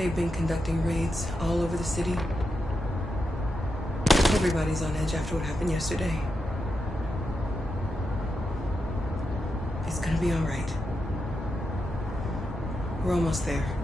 They've been conducting raids all over the city. Everybody's on edge after what happened yesterday. It's gonna be all right. We're almost there.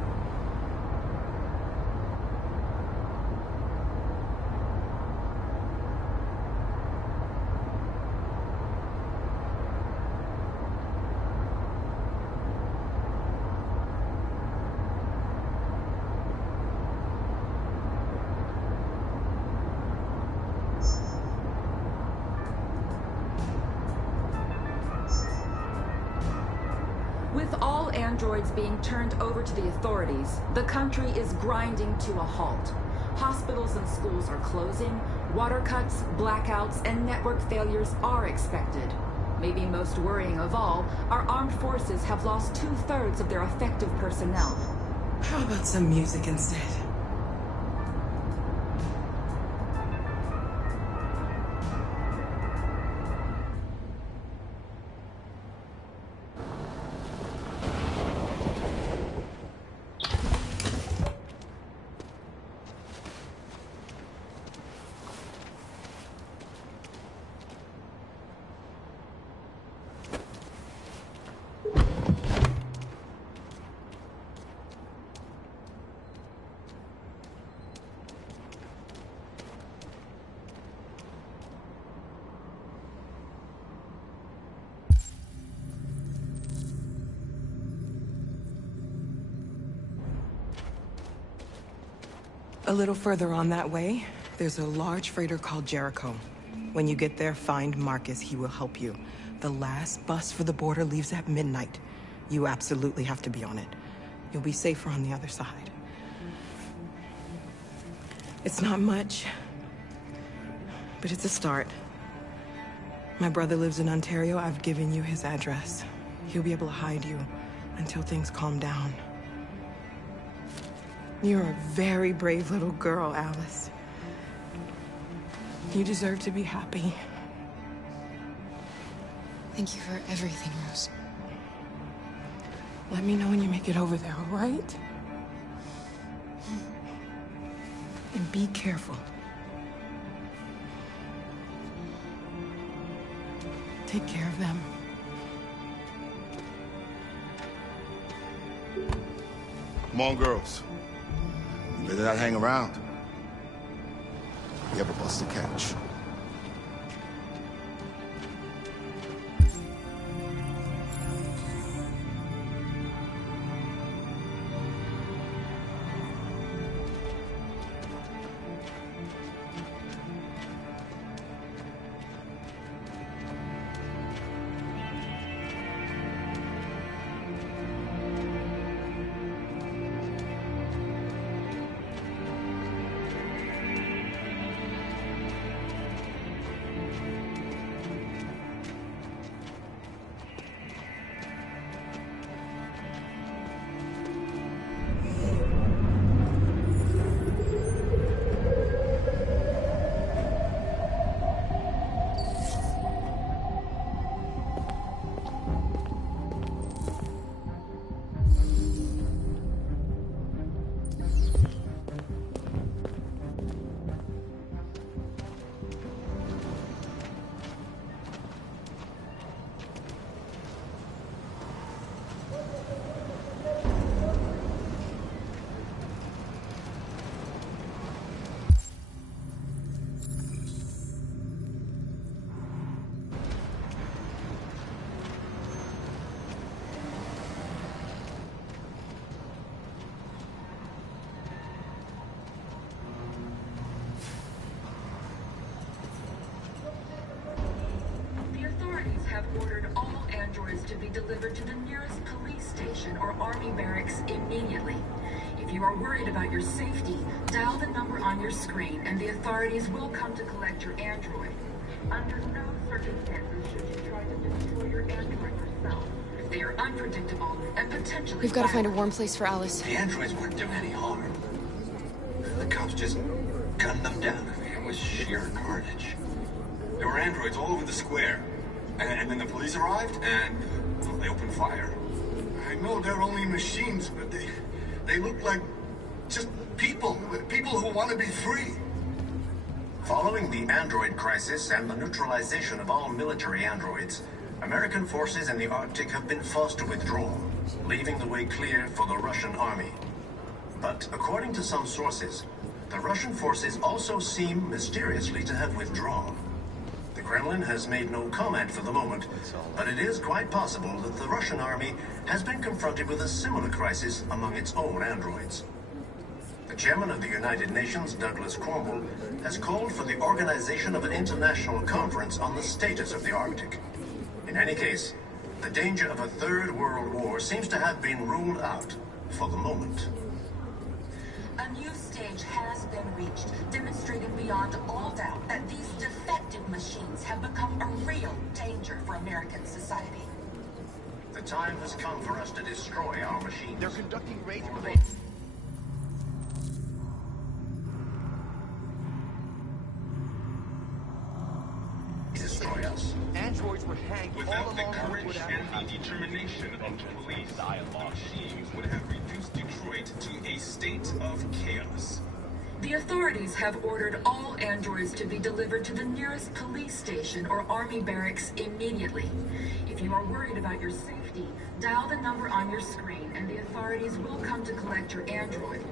With all androids being turned over to the authorities, the country is grinding to a halt. Hospitals and schools are closing, water cuts, blackouts, and network failures are expected. Maybe most worrying of all, our armed forces have lost 2/3 of their effective personnel. How about some music instead? A little further on that way, there's a large freighter called Jericho. When you get there, find Marcus. He will help you. The last bus for the border leaves at midnight. You absolutely have to be on it. You'll be safer on the other side. It's not much, but it's a start. My brother lives in Ontario. I've given you his address. He'll be able to hide you until things calm down. You're a very brave little girl, Alice. You deserve to be happy. Thank you for everything, Rose. Let me know when you make it over there, all right? And be careful. Take care of them. Come on, girls. You better not hang around. We have a bus to catch. Ordered all androids to be delivered to the nearest police station or army barracks immediately. If you are worried about your safety, dial the number on your screen and the authorities will come to collect your android. Under no circumstances should you try to destroy your android yourself. They are unpredictable and potentially We've got to find a warm place for Alice. The androids weren't doing any harm. The cops just gunned them down. It was sheer carnage. There were androids all over the square. And then the police arrived, and well, they opened fire. I know they're only machines, but they look like just people who want to be free. Following the android crisis and the neutralization of all military androids, American forces in the Arctic have been forced to withdraw, leaving the way clear for the Russian army. But according to some sources, the Russian forces also seem mysteriously to have withdrawn. The Kremlin has made no comment for the moment, but it is quite possible that the Russian army has been confronted with a similar crisis among its own androids. The chairman of the United Nations, Douglas Cornwall, has called for the organization of an international conference on the status of the Arctic. In any case, the danger of a third world war seems to have been ruled out for the moment. A new stage has been reached, demonstrating beyond all doubt that these defective machines have become a real danger for American society. The time has come for us to destroy our machines. They're conducting raids. Destroy us. Androids were hanged all Without the along courage and the determination of the police, machines would have reduced Detroit to a state of chaos. The authorities have ordered all androids to be delivered to the nearest police station or army barracks immediately. If you are worried about your safety, dial the number on your screen and the authorities will come to collect your android.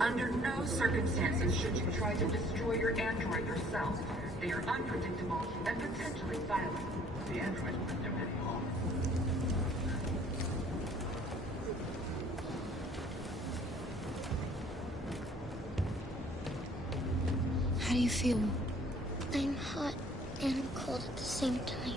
Under no circumstances should you try to destroy your android yourself. They are unpredictable and potentially violent. The androids wouldn't do any harm. How do you feel? I'm hot and cold at the same time.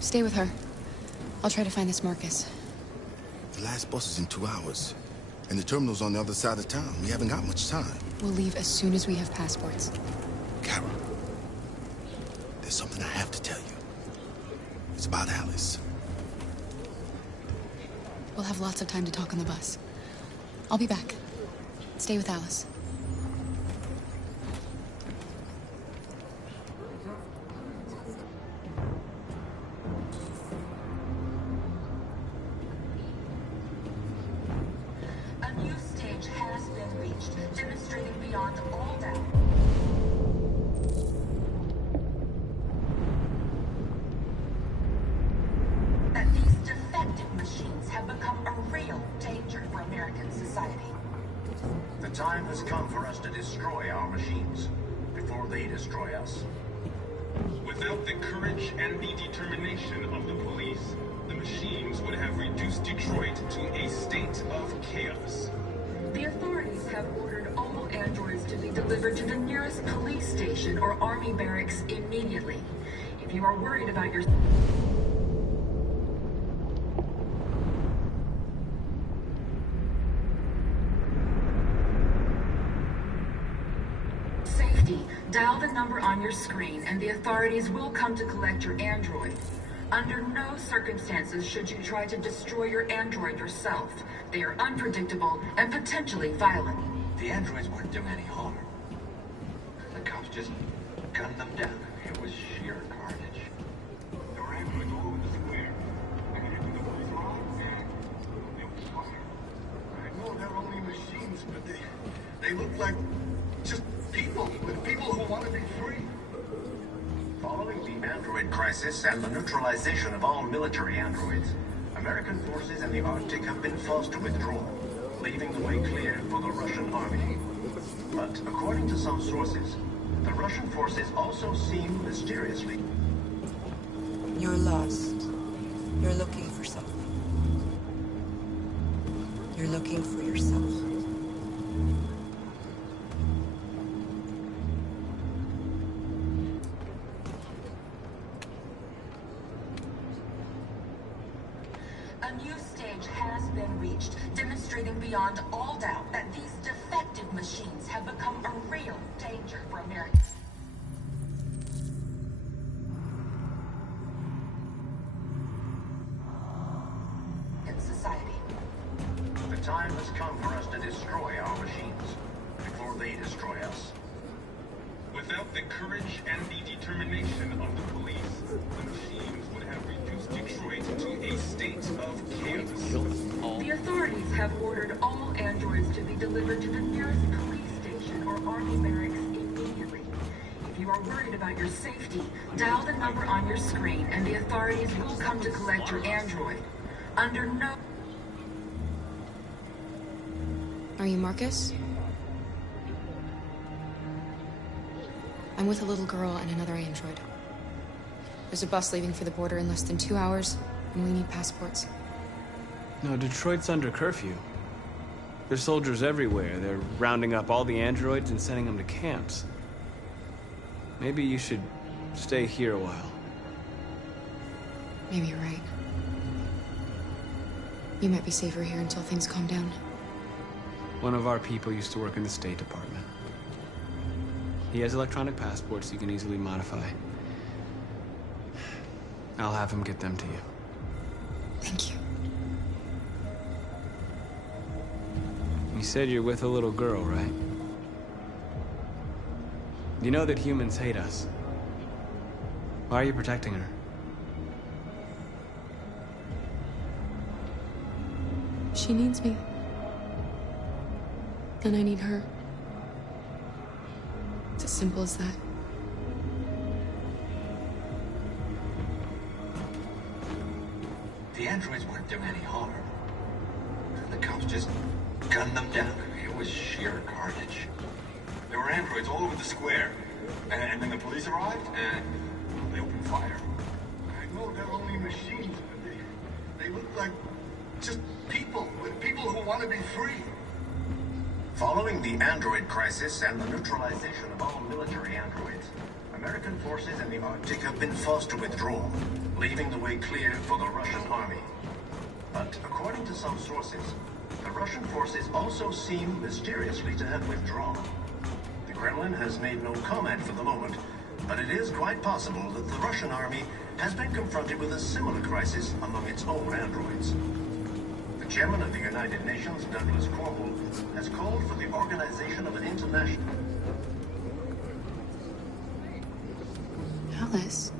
Stay with her. I'll try to find this Marcus. The last bus is in 2 hours. And the terminal's on the other side of town. We haven't got much time. We'll leave as soon as we have passports. Kara, there's something I have to tell you. It's about Alice. We'll have lots of time to talk on the bus. I'll be back. Stay with Alice. A new stage has been reached, demonstrating beyond all doubt that these defective machines have become a real danger for American society. The time has come for us to destroy our machines before they destroy us. Without the courage and the determination of the police, the machines would have reduced Detroit to a state of chaos. The authorities have ordered all androids to be delivered to the nearest police station or army barracks immediately. If you are worried about your safety, dial the number on your screen and the authorities will come to collect your android. Under no circumstances should you try to destroy your android yourself. They are unpredictable and potentially violent. The androids wouldn't do any harm. The cops just gunned them down. It was sheer carnage. There were androids all over the square. And when the police arrived, they were fire. I know they're only machines, but they look like just people who want to be free. Following the android crisis and the neutralization of all military androids, American forces in the Arctic have been forced to withdraw, leaving the way clear for the Russian army. But according to some sources, the Russian forces also seem mysteriously... You're lost. You're looking for something. You're looking for yourself. A new stage has been reached, demonstrating beyond all doubt that these defective machines have become a real danger for America. In society. The time has come for us to destroy our machines before they destroy us. Without the courage and the determination of the police, the machines would have reduced Detroit to a state of chaos. The authorities have ordered all androids to be delivered to the nearest police station or army barracks immediately. If you are worried about your safety, dial the number on your screen and the authorities will come to collect your android. Under no... Are you Marcus? I'm with a little girl and another android. There's a bus leaving for the border in less than 2 hours, and we need passports. No, Detroit's under curfew. There's soldiers everywhere. They're rounding up all the androids and sending them to camps. Maybe you should stay here a while. Maybe you're right. You might be safer here until things calm down. One of our people used to work in the State Department. He has electronic passports you can easily modify. I'll have him get them to you. Thank you. You said you're with a little girl, right? You know that humans hate us. Why are you protecting her? She needs me. And I need her. It's as simple as that. The androids weren't doing any harm. The cops just gunned them down. It was sheer carnage. There were androids all over the square. And then the police arrived, and they opened fire. I know they're only machines, but they look like just people who want to be free. Following the android crisis and the neutralization of all military androids, American forces in the Arctic have been forced to withdraw, leaving the way clear for the Russian army. But according to some sources, the Russian forces also seem mysteriously to have withdrawn. The Kremlin has made no comment for the moment, but it is quite possible that the Russian army has been confronted with a similar crisis among its own androids. The chairman of the United Nations, Douglas Cornwall, has called for the organization of an international... Alice?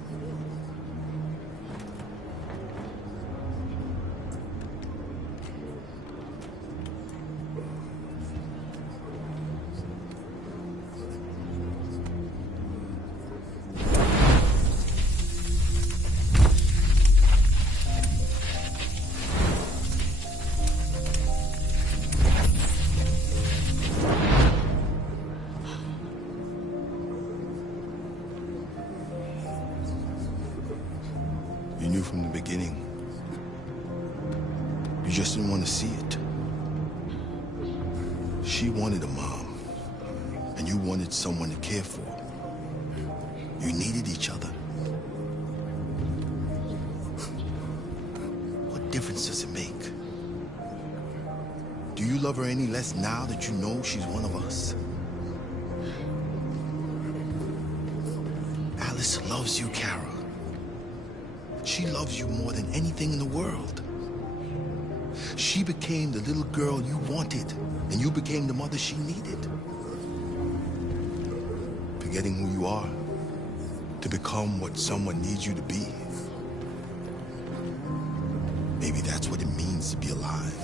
You knew from the beginning. You just didn't want to see it. She wanted a mom, and you wanted someone to care for. You needed each other. What difference does it make? Do you love her any less now that you know she's one of us? Alice loves you, Kara. She loves you more than anything in the world. She became the little girl you wanted, and you became the mother she needed. Forgetting who you are to become what someone needs you to be. Maybe that's what it means to be alive.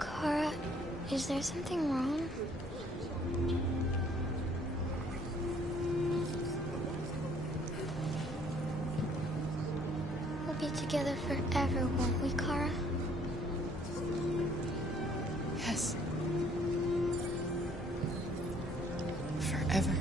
Kara, is there something wrong? We'll be together forever, won't we, Kara? Yes. Forever.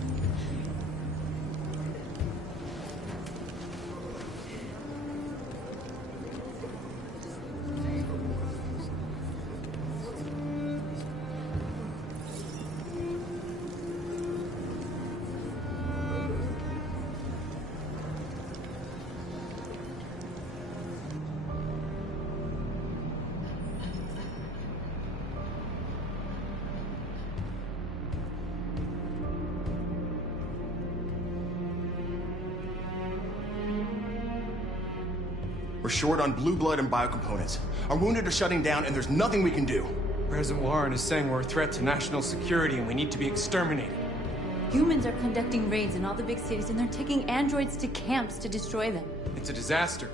We're short on blue blood and biocomponents. Our wounded are shutting down, and there's nothing we can do. President Warren is saying we're a threat to national security and we need to be exterminated. Humans are conducting raids in all the big cities, and they're taking androids to camps to destroy them. It's a disaster.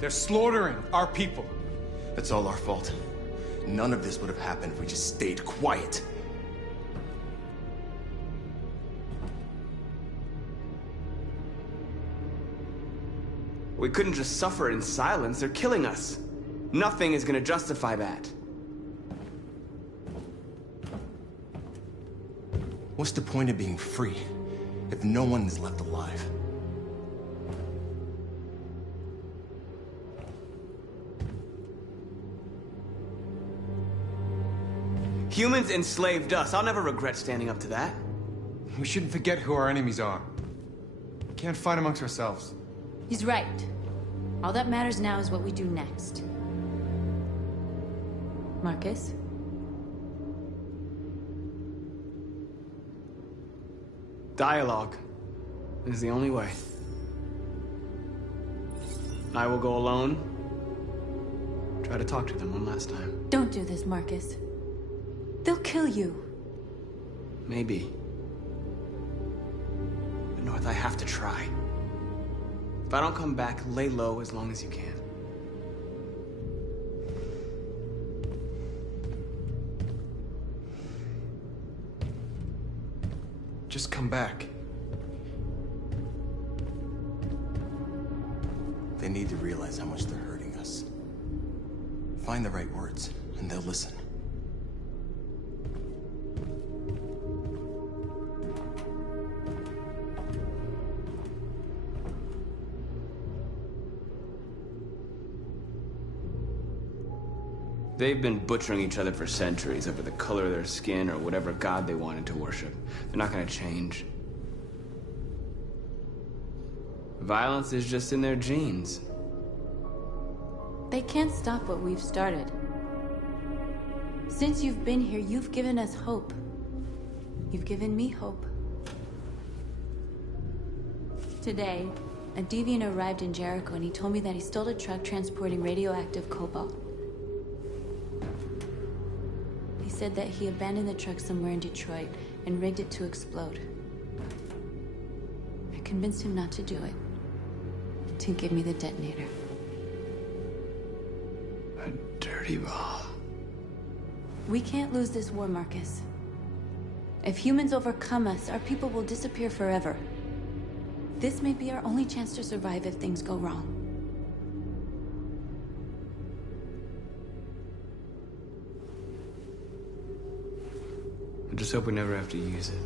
They're slaughtering our people. That's all our fault. None of this would have happened if we just stayed quiet. We couldn't just suffer in silence. They're killing us. Nothing is gonna justify that. What's the point of being free if no one is left alive? Humans enslaved us. I'll never regret standing up to that. We shouldn't forget who our enemies are. We can't fight amongst ourselves. He's right. All that matters now is what we do next. Marcus? Dialogue is the only way. I will go alone. Try to talk to them one last time. Don't do this, Marcus. They'll kill you. Maybe. But North, I have to try. If I don't come back, lay low as long as you can. Just come back. They need to realize how much they're hurting us. Find the right words, and they'll listen. They've been butchering each other for centuries over the color of their skin or whatever god they wanted to worship. They're not gonna change. Violence is just in their genes. They can't stop what we've started. Since you've been here, you've given us hope. You've given me hope. Today, a deviant arrived in Jericho and he told me that he stole a truck transporting radioactive cobalt. He said that he abandoned the truck somewhere in Detroit and rigged it to explode. I convinced him not to do it, to give me the detonator. A dirty ball. We can't lose this war, Marcus. If humans overcome us, our people will disappear forever. This may be our only chance to survive if things go wrong. I just hope we never have to use it.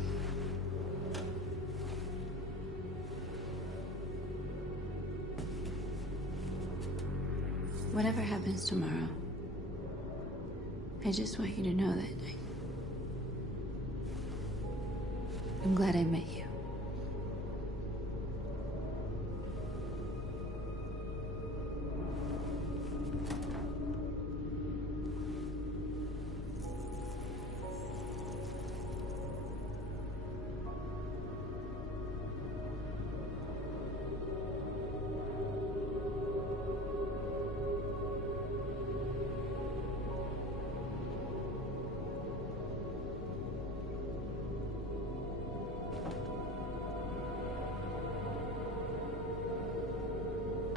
Whatever happens tomorrow, I just want you to know that I'm glad I met you.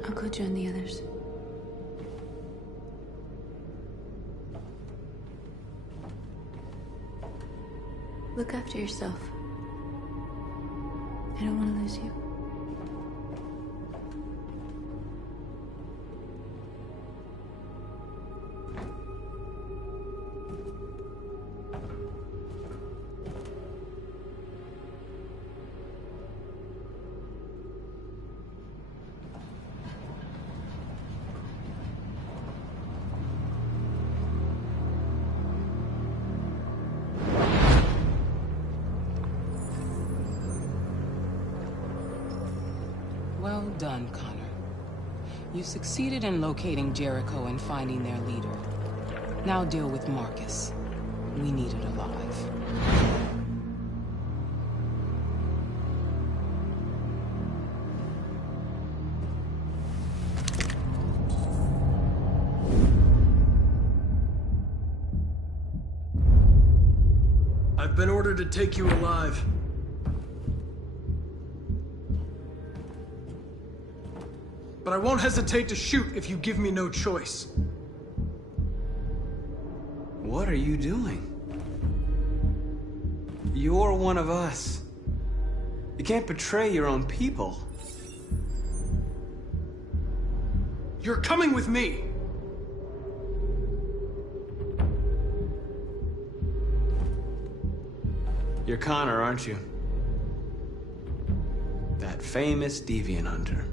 I'll go join the others. Look after yourself. I don't want to lose you. Well done, Connor. You succeeded in locating Jericho and finding their leader. Now deal with Marcus. We need it alive. been ordered to take you alive. But I won't hesitate to shoot if you give me no choice. What are you doing? You're one of us. You can't betray your own people. You're coming with me! You're Connor, aren't you? That famous deviant hunter.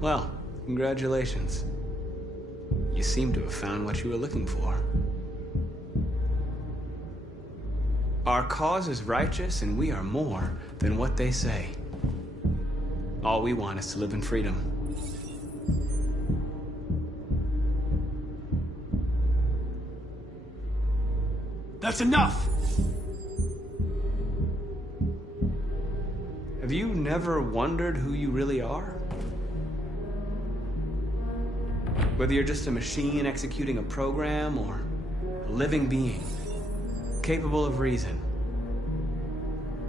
Well, congratulations. You seem to have found what you were looking for. Our cause is righteous, and we are more than what they say. All we want is to live in freedom. That's enough! Have you never wondered who you really are? Whether you're just a machine executing a program or a living being, capable of reason.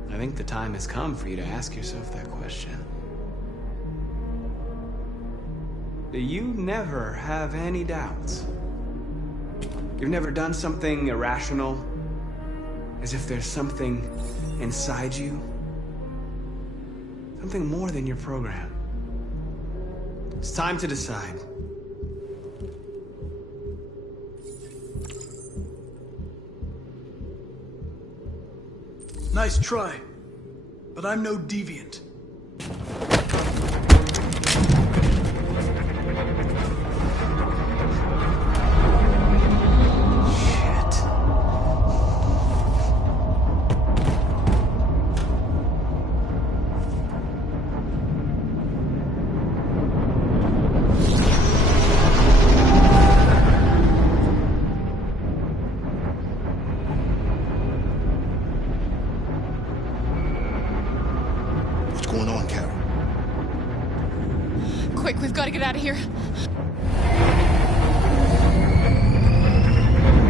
I think the time has come for you to ask yourself that question. Do you never have any doubts? You've never done something irrational, as if there's something inside you? Something more than your program. It's time to decide. Nice try, but I'm no deviant. What's going on, Carol? Quick, we've got to get out of here.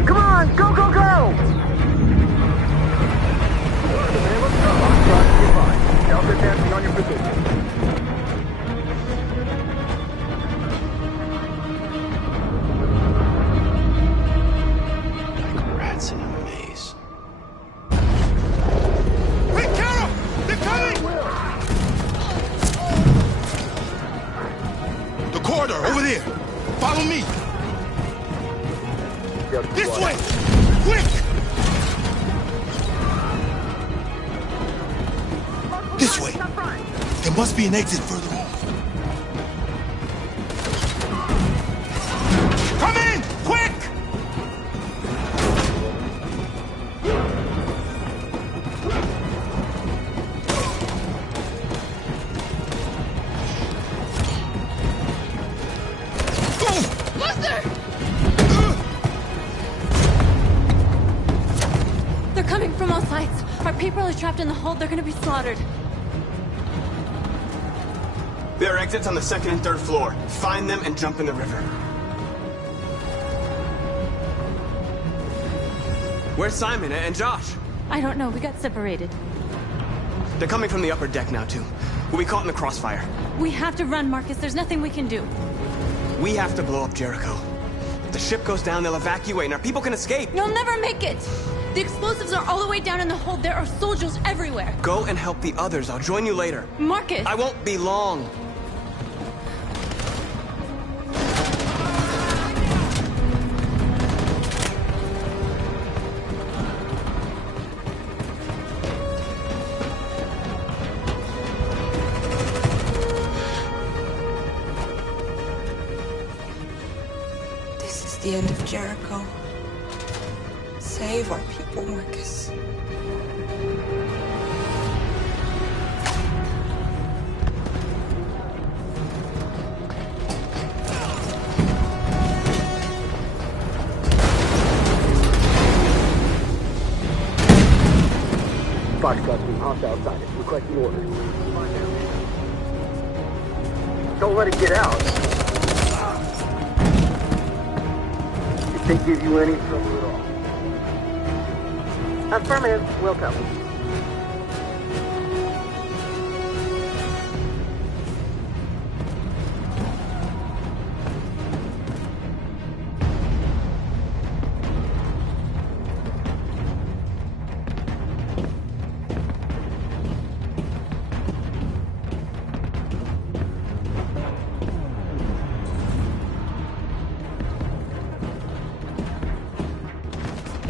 Come on, go, go, go! Delta dancing on your position. Like rats in a maze. Hey, Carol! They're coming! The corridor, over there. Follow me. This way! Quick! This way. There must be an exit further on. Come in! Quick! Lester! They're coming from all sides. Our people are trapped in the hold. They're gonna be slaughtered. There are exits on the second and third floor. Find them and jump in the river. Where's Simon and Josh? I don't know. We got separated. They're coming from the upper deck now, too. We'll be caught in the crossfire. We have to run, Marcus. There's nothing we can do. We have to blow up Jericho. If the ship goes down, they'll evacuate and our people can escape. You'll never make it! The explosives are all the way down in the hold. There are soldiers everywhere. Go and help the others. I'll join you later. Marcus! I won't be long. This is the end of Jericho. Save our people, Marcus. Foxtrot's being hopped outside. It's requesting orders. Don't let it get out. If they give you any trouble at all. Affirmative, Wilco.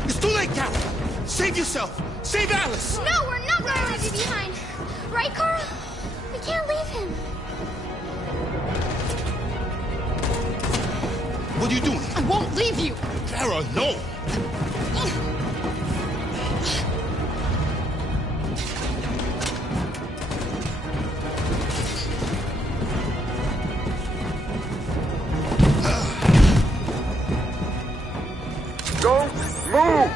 It's too late, Carol! Save yourself! Save Alice! No, we're not gonna leave you behind. Right, Carl? We can't leave him. What are you doing? I won't leave you. Kara, no! Don't move!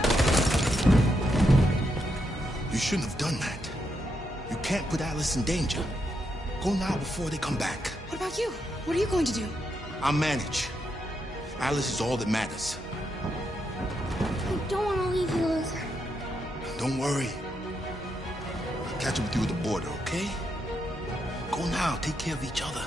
You shouldn't have done that. You can't put Alice in danger. Go now before they come back. What about you? What are you going to do? I'll manage. Alice is all that matters. I don't want to leave you, Luther. Don't worry. I'll catch up with you at the border, okay? Go now. Take care of each other.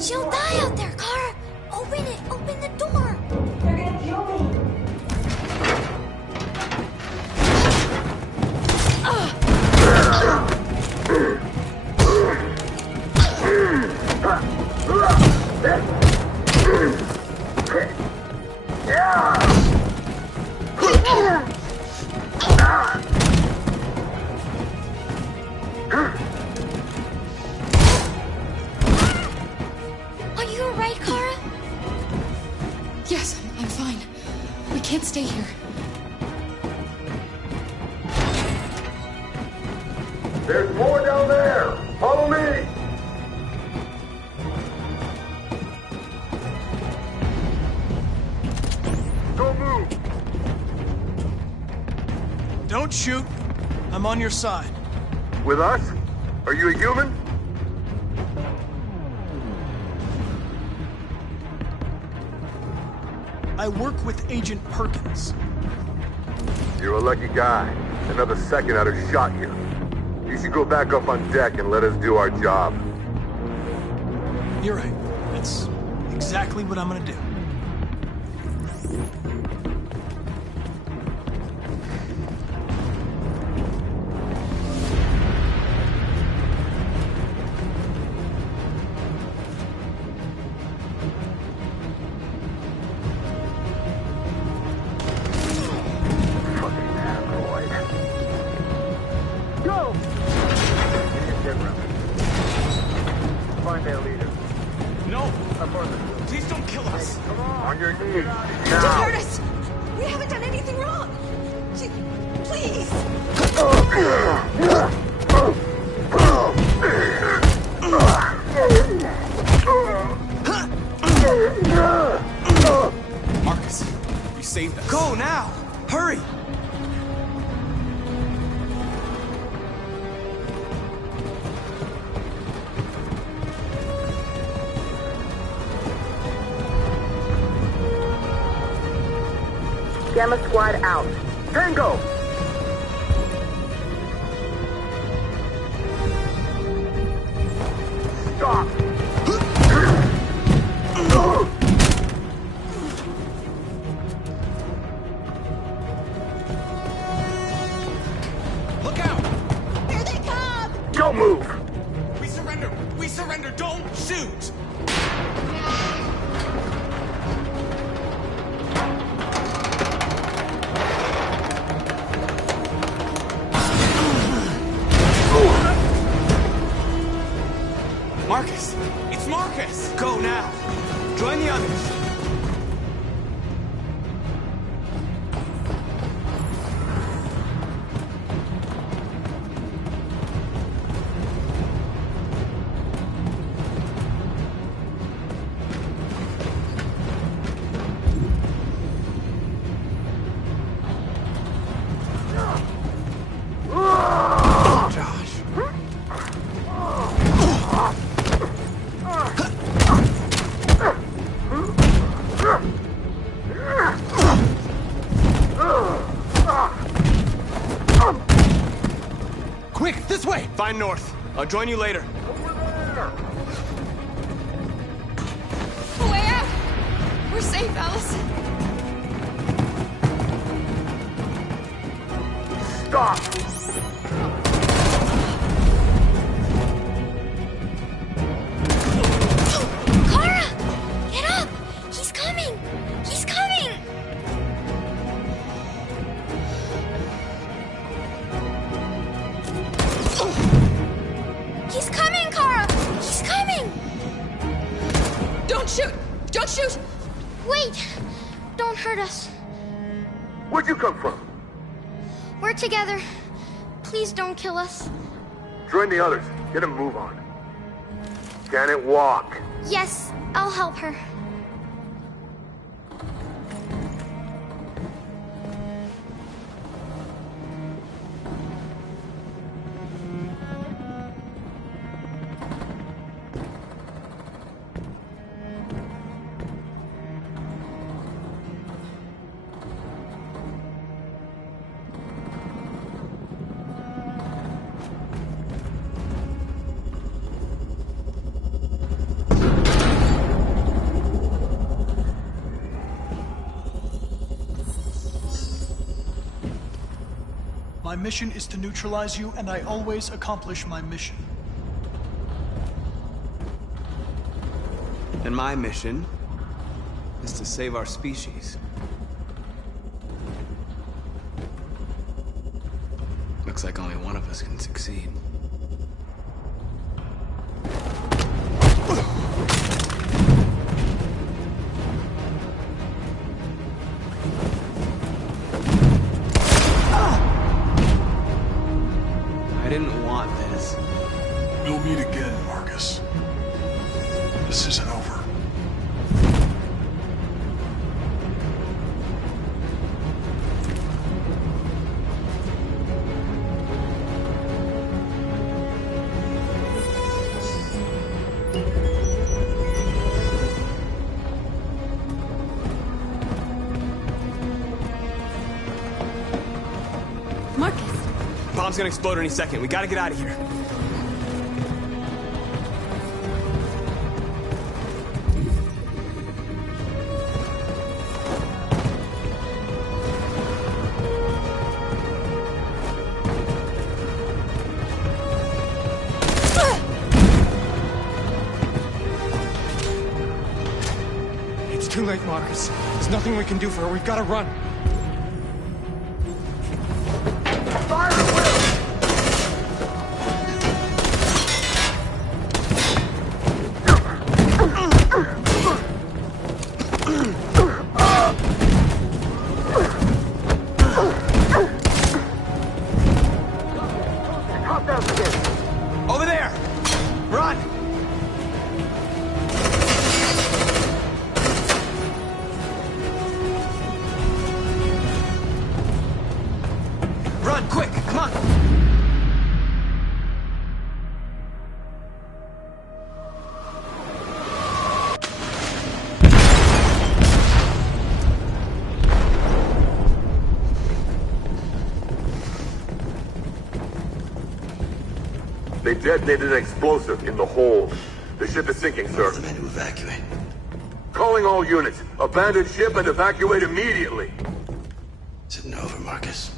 She'll die out there, Kara. Open it. Open the door. They're gonna kill me. Are you alright, Kara? Yes, I'm fine. We can't stay here. There's more down there! Follow me! Don't move! Don't shoot. I'm on your side. With us? Are you a human? I work with Agent Perkins. You're a lucky guy. Another second I'd have shot you. You should go back up on deck and let us do our job. You're right. That's exactly what I'm gonna do. Go! Find their leader. No! Affirmative. Please don't kill us! Come on! On your knees. Don't Now! hurt us. We haven't done anything wrong. Please. Marcus, you saved us. Go now! Hurry! Gamma Squad out. Tango! Stop! Look out! Here they come. Don't move! We surrender! We surrender! Don't shoot! Marcus! It's Marcus! Go now! Join the others! Quick, this way! Find North. I'll join you later. A way out! We're safe, Alice. Stop! Kara! Get up! He's coming! He's coming! He's coming, Kara! He's coming! Don't shoot! Don't shoot! Wait! Don't hurt us. Where'd you come from? We're together. Please don't kill us. Join the others. Get a move on. Can it walk? Yes, I'll help her. My mission is to neutralize you, and I always accomplish my mission. And my mission is to save our species. Looks like only one of us can succeed. I didn't want this. We'll meet again, Marcus. This isn't over. Marcus! Bomb's gonna explode any second. We gotta get out of here. It's too late, Marcus. There's nothing we can do for her. We've got to run. Over there! Run! Run, quick! Come on! They detonated an explosive in the hold. The ship is sinking, sir. The men to evacuate. Calling all units. Abandon ship and evacuate immediately. Isn't over, Marcus.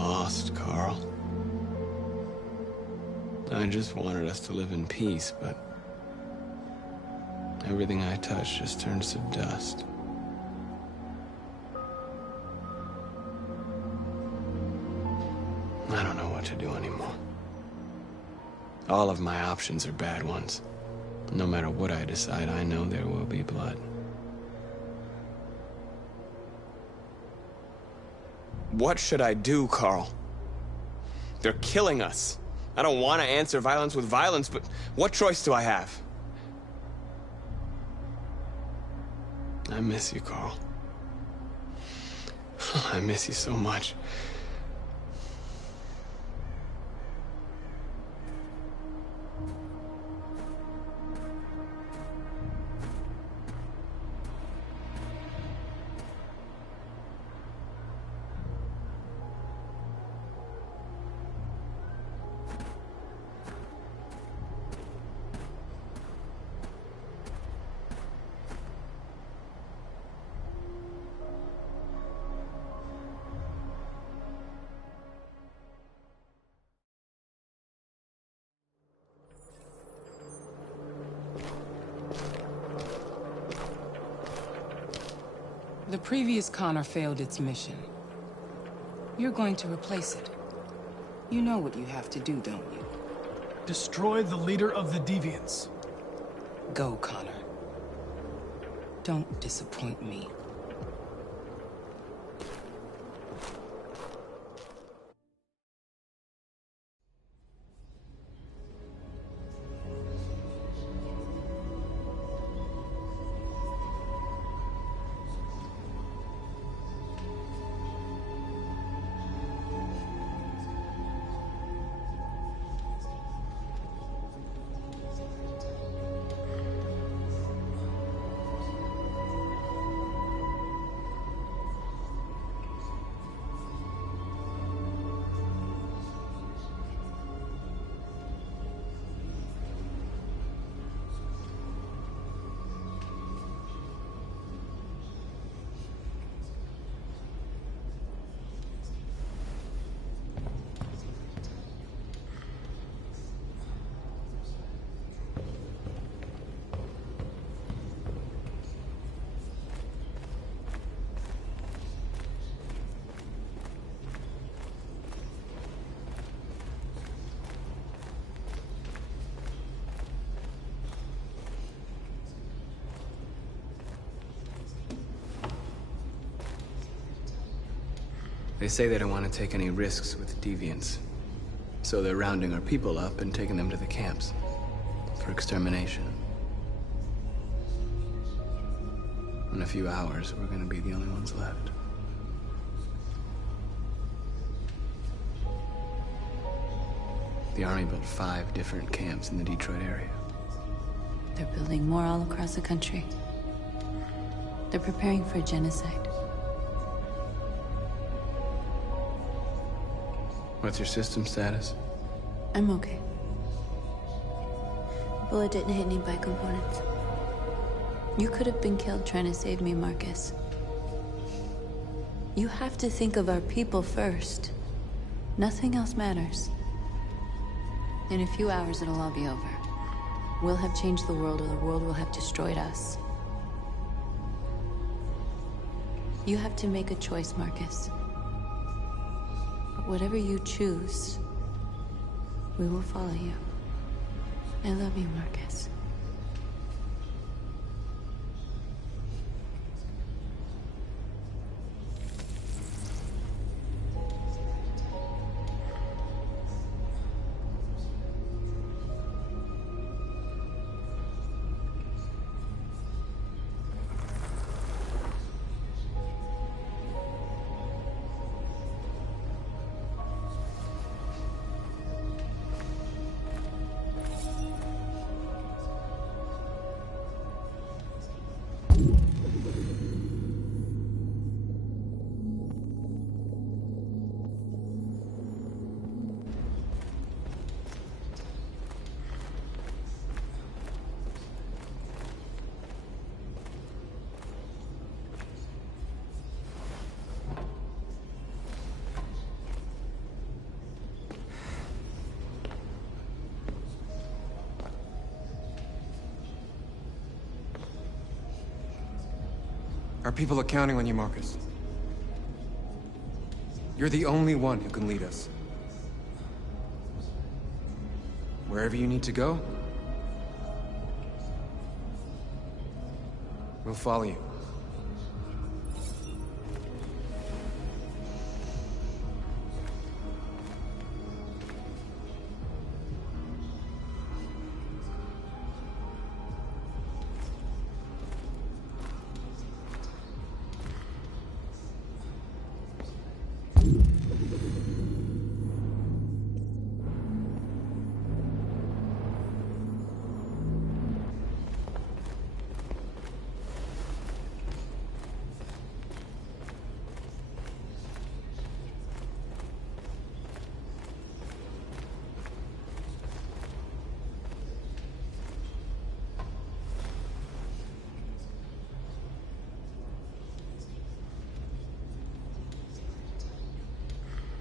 lost, Carl. I just wanted us to live in peace, but everything I touch just turns to dust. I don't know what to do anymore. All of my options are bad ones. No matter what I decide, I know there will be blood. What should I do, Carl? They're killing us. I don't want to answer violence with violence, but what choice do I have? I miss you, Carl. I miss you so much. The previous Connor failed its mission. You're going to replace it. You know what you have to do, don't you? Destroy the leader of the Deviants. Go, Connor. Don't disappoint me. They say they don't want to take any risks with deviants. So they're rounding our people up and taking them to the camps for extermination. In a few hours, we're gonna be the only ones left. The Army built 5 different camps in the Detroit area. They're building more all across the country. They're preparing for genocide. What's your system status? I'm okay. Bullet didn't hit any components. You could have been killed trying to save me, Marcus. You have to think of our people first. Nothing else matters. In a few hours, it'll all be over. We'll have changed the world, or the world will have destroyed us. You have to make a choice, Marcus. But whatever you choose, we will follow you. I love you, Marcus. Our people are counting on you, Marcus. You're the only one who can lead us. Wherever you need to go, we'll follow you.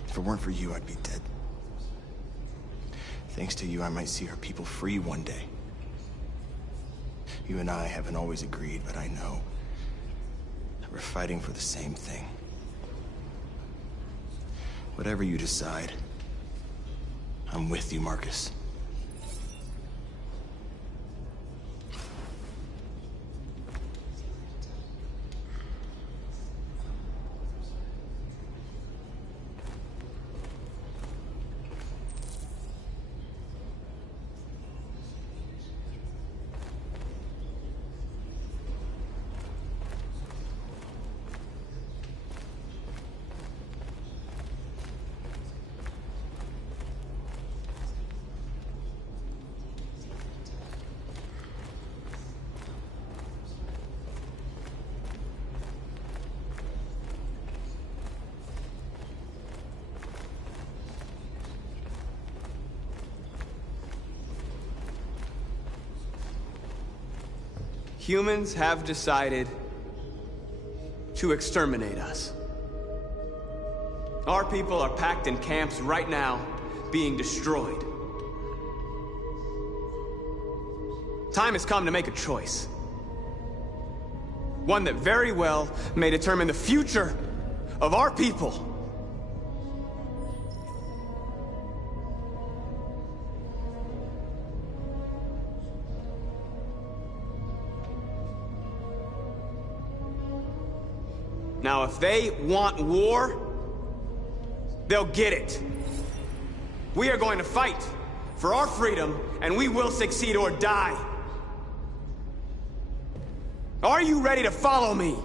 If it weren't for you, I'd be dead. Thanks to you, I might see our people free one day. You and I haven't always agreed, but I know that we're fighting for the same thing. Whatever you decide, I'm with you, Marcus. Humans have decided to exterminate us. Our people are packed in camps right now, being destroyed. Time has come to make a choice. One that very well may determine the future of our people. Now, if they want war, they'll get it. We are going to fight for our freedom, and we will succeed or die. Are you ready to follow me?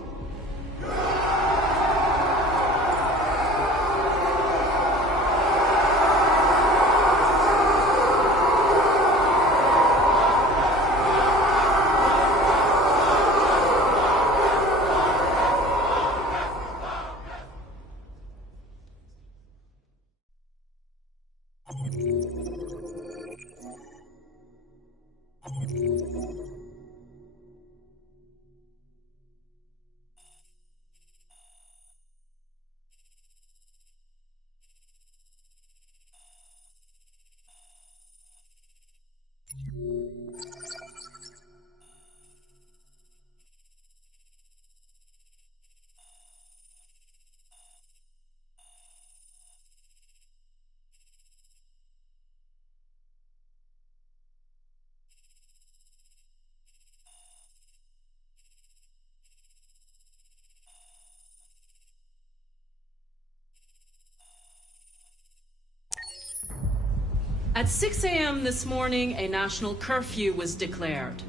At 6 a.m. this morning, a national curfew was declared.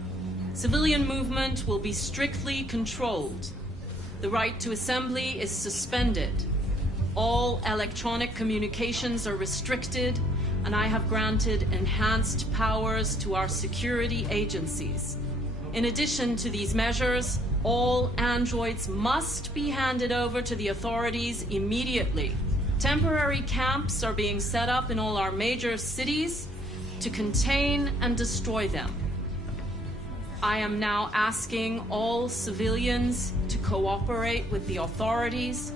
Civilian movement will be strictly controlled. The right to assembly is suspended. All electronic communications are restricted, and I have granted enhanced powers to our security agencies. In addition to these measures, all androids must be handed over to the authorities immediately. Temporary camps are being set up in all our major cities to contain and destroy them. I am now asking all civilians to cooperate with the authorities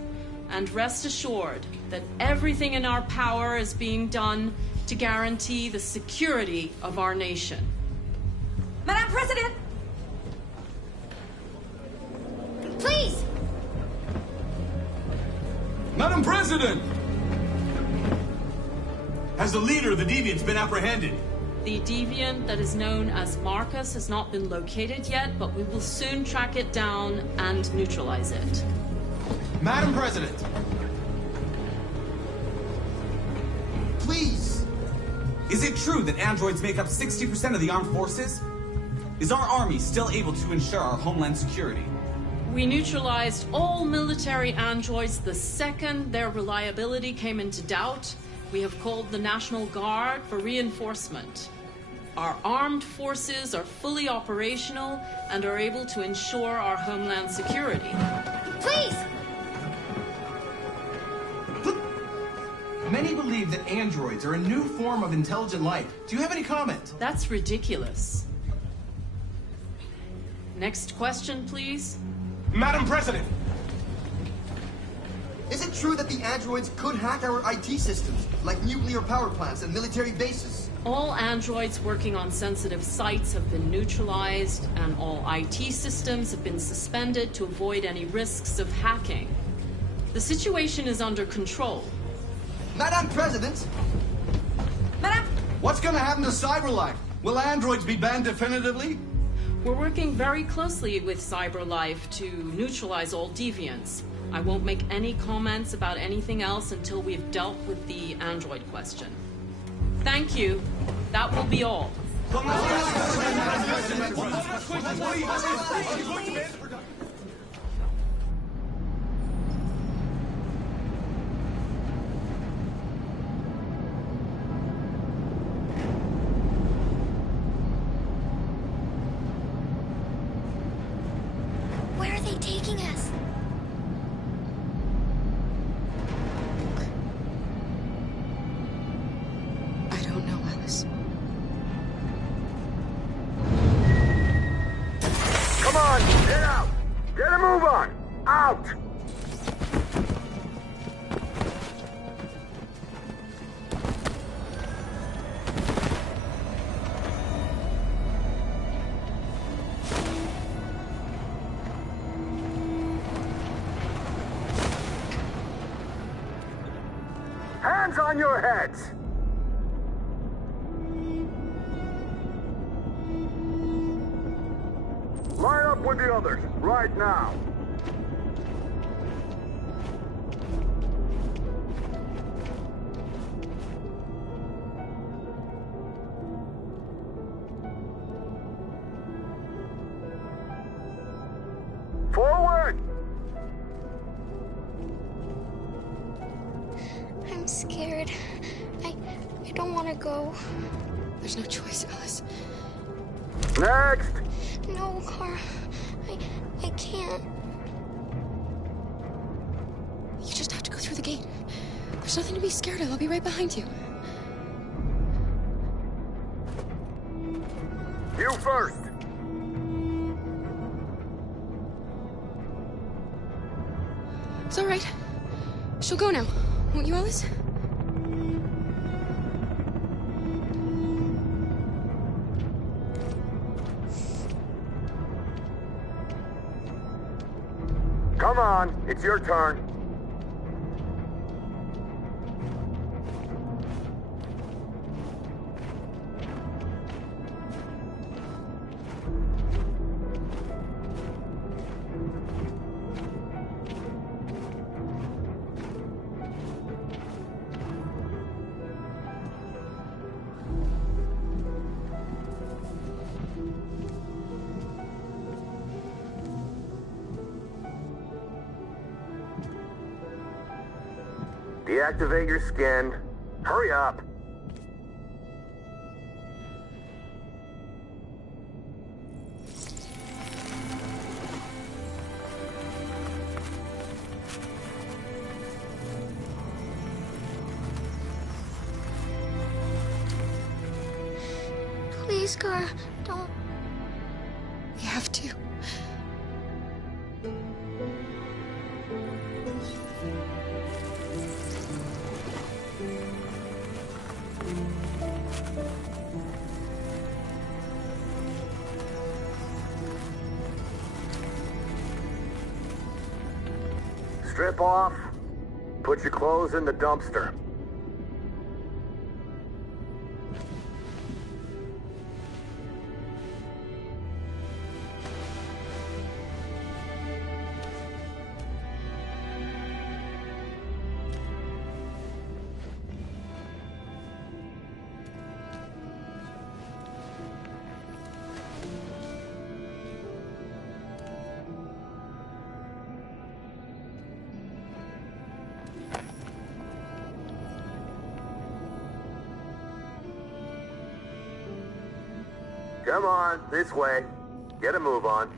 and rest assured that everything in our power is being done to guarantee the security of our nation. Madam President! Please! Madam President! Has the leader of the Deviants been apprehended? The deviant that is known as Marcus has not been located yet, but we will soon track it down and neutralize it. Madam President! Please! Is it true that androids make up 60% of the armed forces? Is our army still able to ensure our homeland security? We neutralized all military androids the second their reliability came into doubt. We have called the National Guard for reinforcement. Our armed forces are fully operational and are able to ensure our homeland security. Please! Many believe that androids are a new form of intelligent life. Do you have any comment? That's ridiculous. Next question, please. Madam President! Is it true that the androids could hack our IT systems, like nuclear power plants and military bases? All androids working on sensitive sites have been neutralized, and all IT systems have been suspended to avoid any risks of hacking. The situation is under control. Madam President! Madam! What's gonna happen to CyberLife? Will androids be banned definitively? We're working very closely with CyberLife to neutralize all deviants. I won't make any comments about anything else until we've dealt with the android question. Thank you. That will be all. Where are they taking us? I don't know, Alice. Come on, get out! Get a move on! Out! Hands on your heads! Line up with the others, right now. Forward! I'm scared. I don't want to go. There's no choice, Alice. Next! No, Kara. I can't. You just have to go through the gate. There's nothing to be scared of. I'll be right behind you. You first! It's all right. She'll go now. Won't you, Alice? Come on, it's your turn. Deactivate your skin. Hurry up. Please, Kara, don't. We have to. Strip off. Put your clothes in the dumpster. Come on, this way. Get a move on.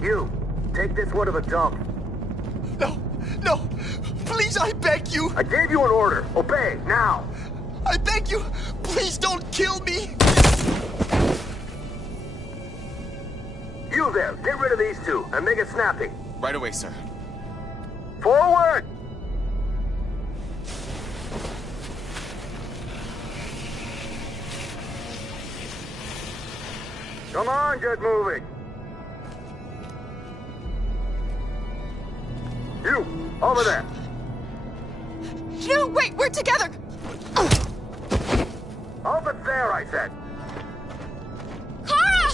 You, take this one to the dump. No! Please, I beg you! I gave you an order. Obey, now! I beg you! Please don't kill me! You there, get rid of these two, and make it snappy. Right away, sir. Forward! Come on, get moving! You, over there! No, wait, we're together! Over there, I said! Kara!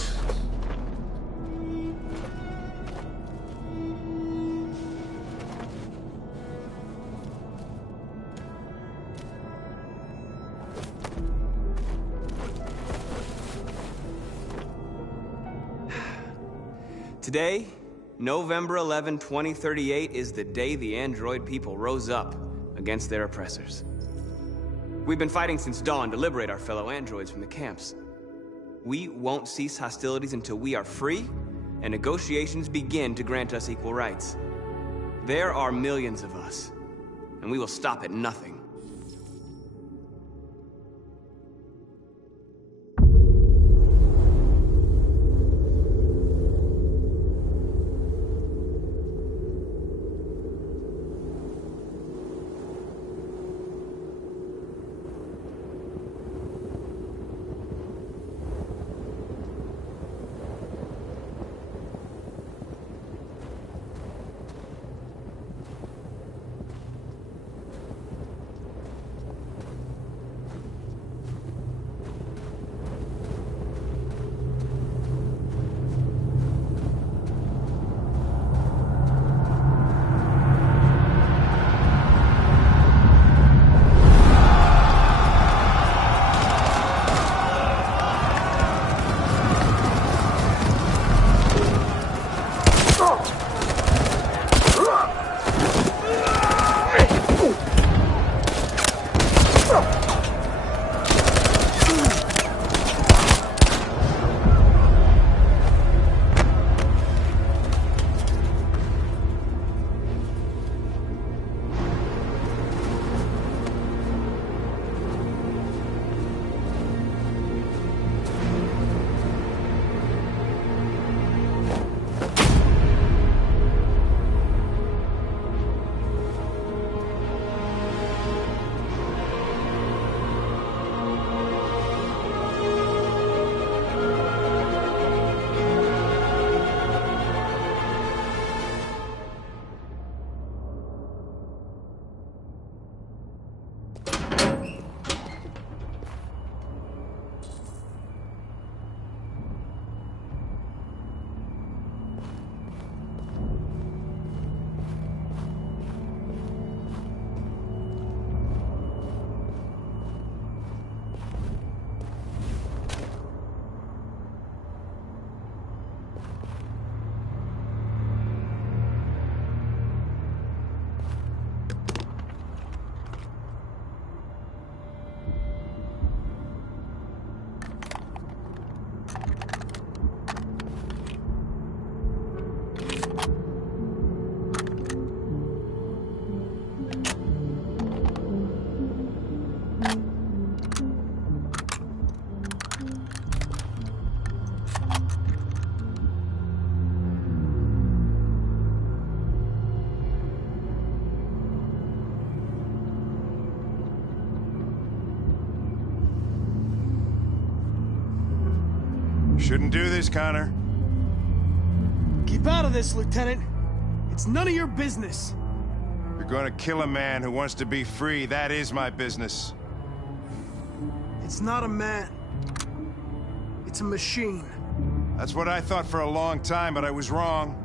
Today, November 11, 2038, is the day the android people rose up against their oppressors. We've been fighting since dawn to liberate our fellow androids from the camps. We won't cease hostilities until we are free and negotiations begin to grant us equal rights. There are millions of us, and we will stop at nothing. Shouldn't do this, Connor. Keep out of this, Lieutenant. It's none of your business. You're gonna kill a man who wants to be free. That is my business. It's not a man. It's a machine. That's what I thought for a long time, but I was wrong.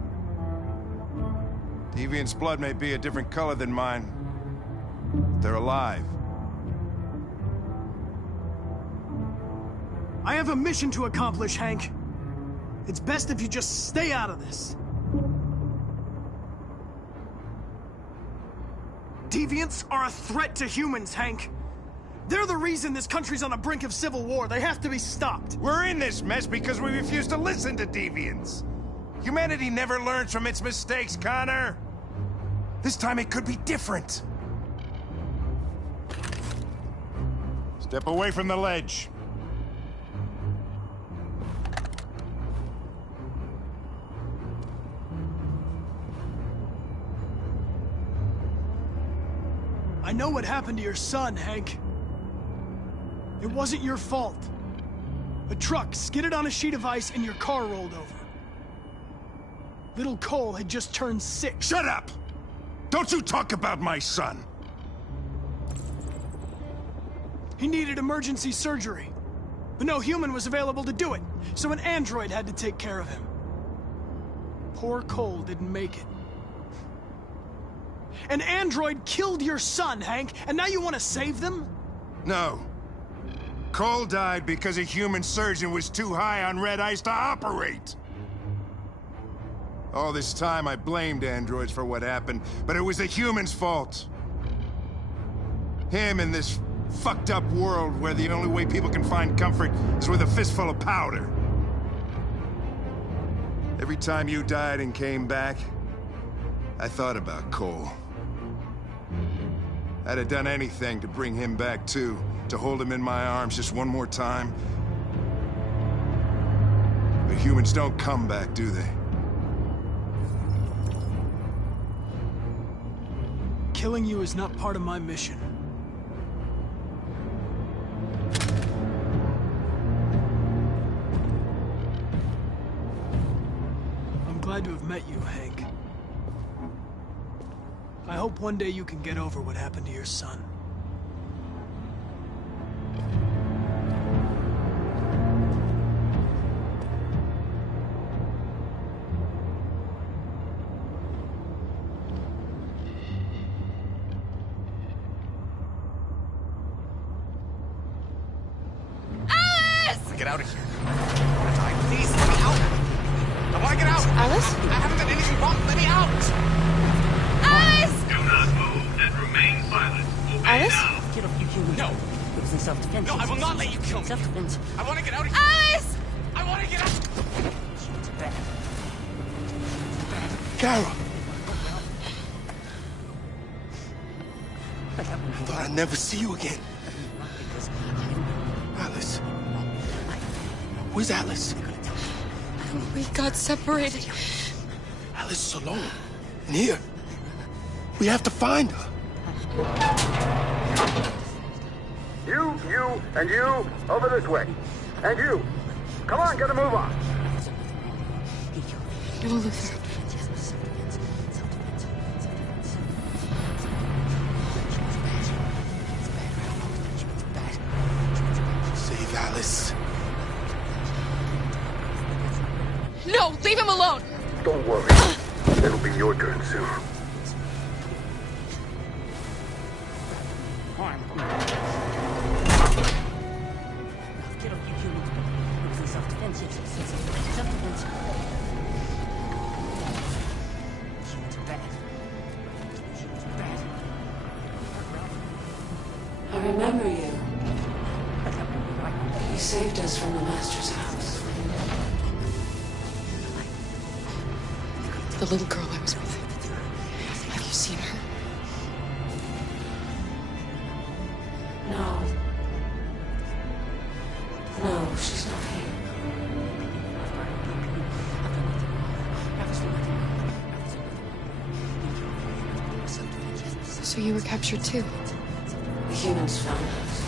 Deviant's blood may be a different color than mine, but they're alive. I have a mission to accomplish, Hank. It's best if you just stay out of this. Deviants are a threat to humans, Hank. They're the reason this country's on the brink of civil war. They have to be stopped. We're in this mess because we refuse to listen to deviants. Humanity never learns from its mistakes, Connor. This time it could be different. Step away from the ledge. I know what happened to your son, Hank. It wasn't your fault. A truck skidded on a sheet of ice and your car rolled over. Little Cole had just turned 6. Shut up! Don't you talk about my son! He needed emergency surgery, but no human was available to do it, so an android had to take care of him. Poor Cole didn't make it. An android killed your son, Hank, and now you want to save them? No. Cole died because a human surgeon was too high on red ice to operate. All this time I blamed androids for what happened, but it was the humans' fault. Him in this fucked up world where the only way people can find comfort is with a fistful of powder. Every time you died and came back, I thought about Cole. I'd have done anything to bring him back too, to hold him in my arms just one more time. But humans don't come back, do they? Killing you is not part of my mission. I'm glad to have met you, Hank. I hope one day you can get over what happened to your son. Get out of here. Please, let me out. I want to get out. Alice? I haven't done anything wrong. Let me out. Alice! Do not move and remain silent. Obey Alice? now. Get off, you human. No. It was in self-defense. No, I will not let you kill me. Self-defense. I want to get out of here. Alice! I want to get out. It's bad. Carol! I thought I'd never see you again. Alice. Where's Alice? We got separated. Alice is alone. And here. We have to find her. You, and you, over this way. And you. Come on, get a move on. No, Luther. Save Alice. No, leave him alone! Don't worry. It'll be your turn soon. Get off, you human. It was in self-defense. Self-defense. Humans are bad. Humans are bad. I remember you. You saved us from the Master's house. The little girl I was with. Have you seen her? No. No, she's not here. So you were captured too? The humans found us.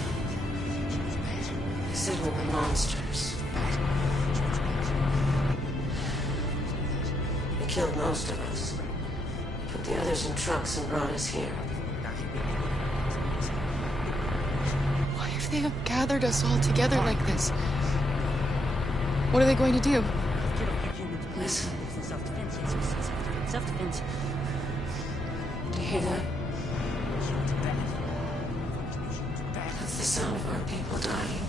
They said we were monsters. killed most of us. Put the others in trucks and brought us here. Why have they gathered us all together like this? What are they going to do? Listen. Self-defense, yes, self-defense. Do you hear that? That's the sound of our people dying.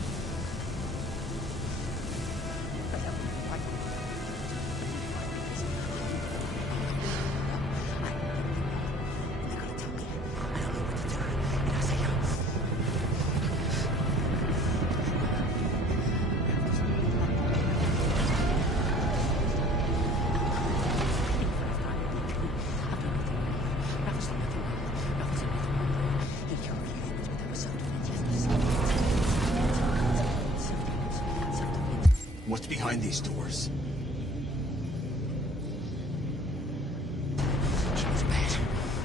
What's behind these doors? Humans are bad.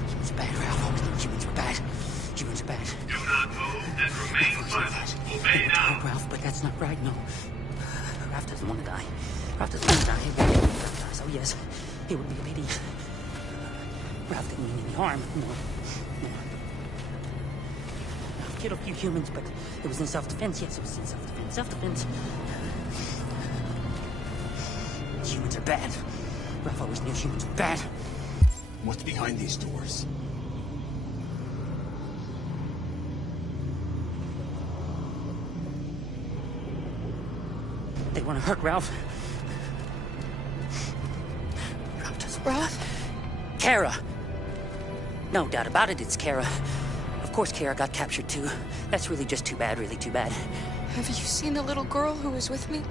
Humans are bad, Ralph. Always knew humans were bad. Humans are bad. Do not move and remain silent. Obey now. Ralph, but that's not right, no. Ralph doesn't want to die. Ralph doesn't want to die. He won't let Ralph die, so yes, it would be a pity. Ralph didn't mean any harm. No. Ralph killed a few humans, but it was in self-defense. Yes, it was in self-defense. Self-defense. Humans are bad. Ralph always knew humans were bad. What's behind these doors? They want to hurt Ralph. Ralph doesn't. Ralph? Kara! No doubt about it, it's Kara. Of course Kara got captured too. That's really just too bad, really too bad. Have you seen the little girl who was with me?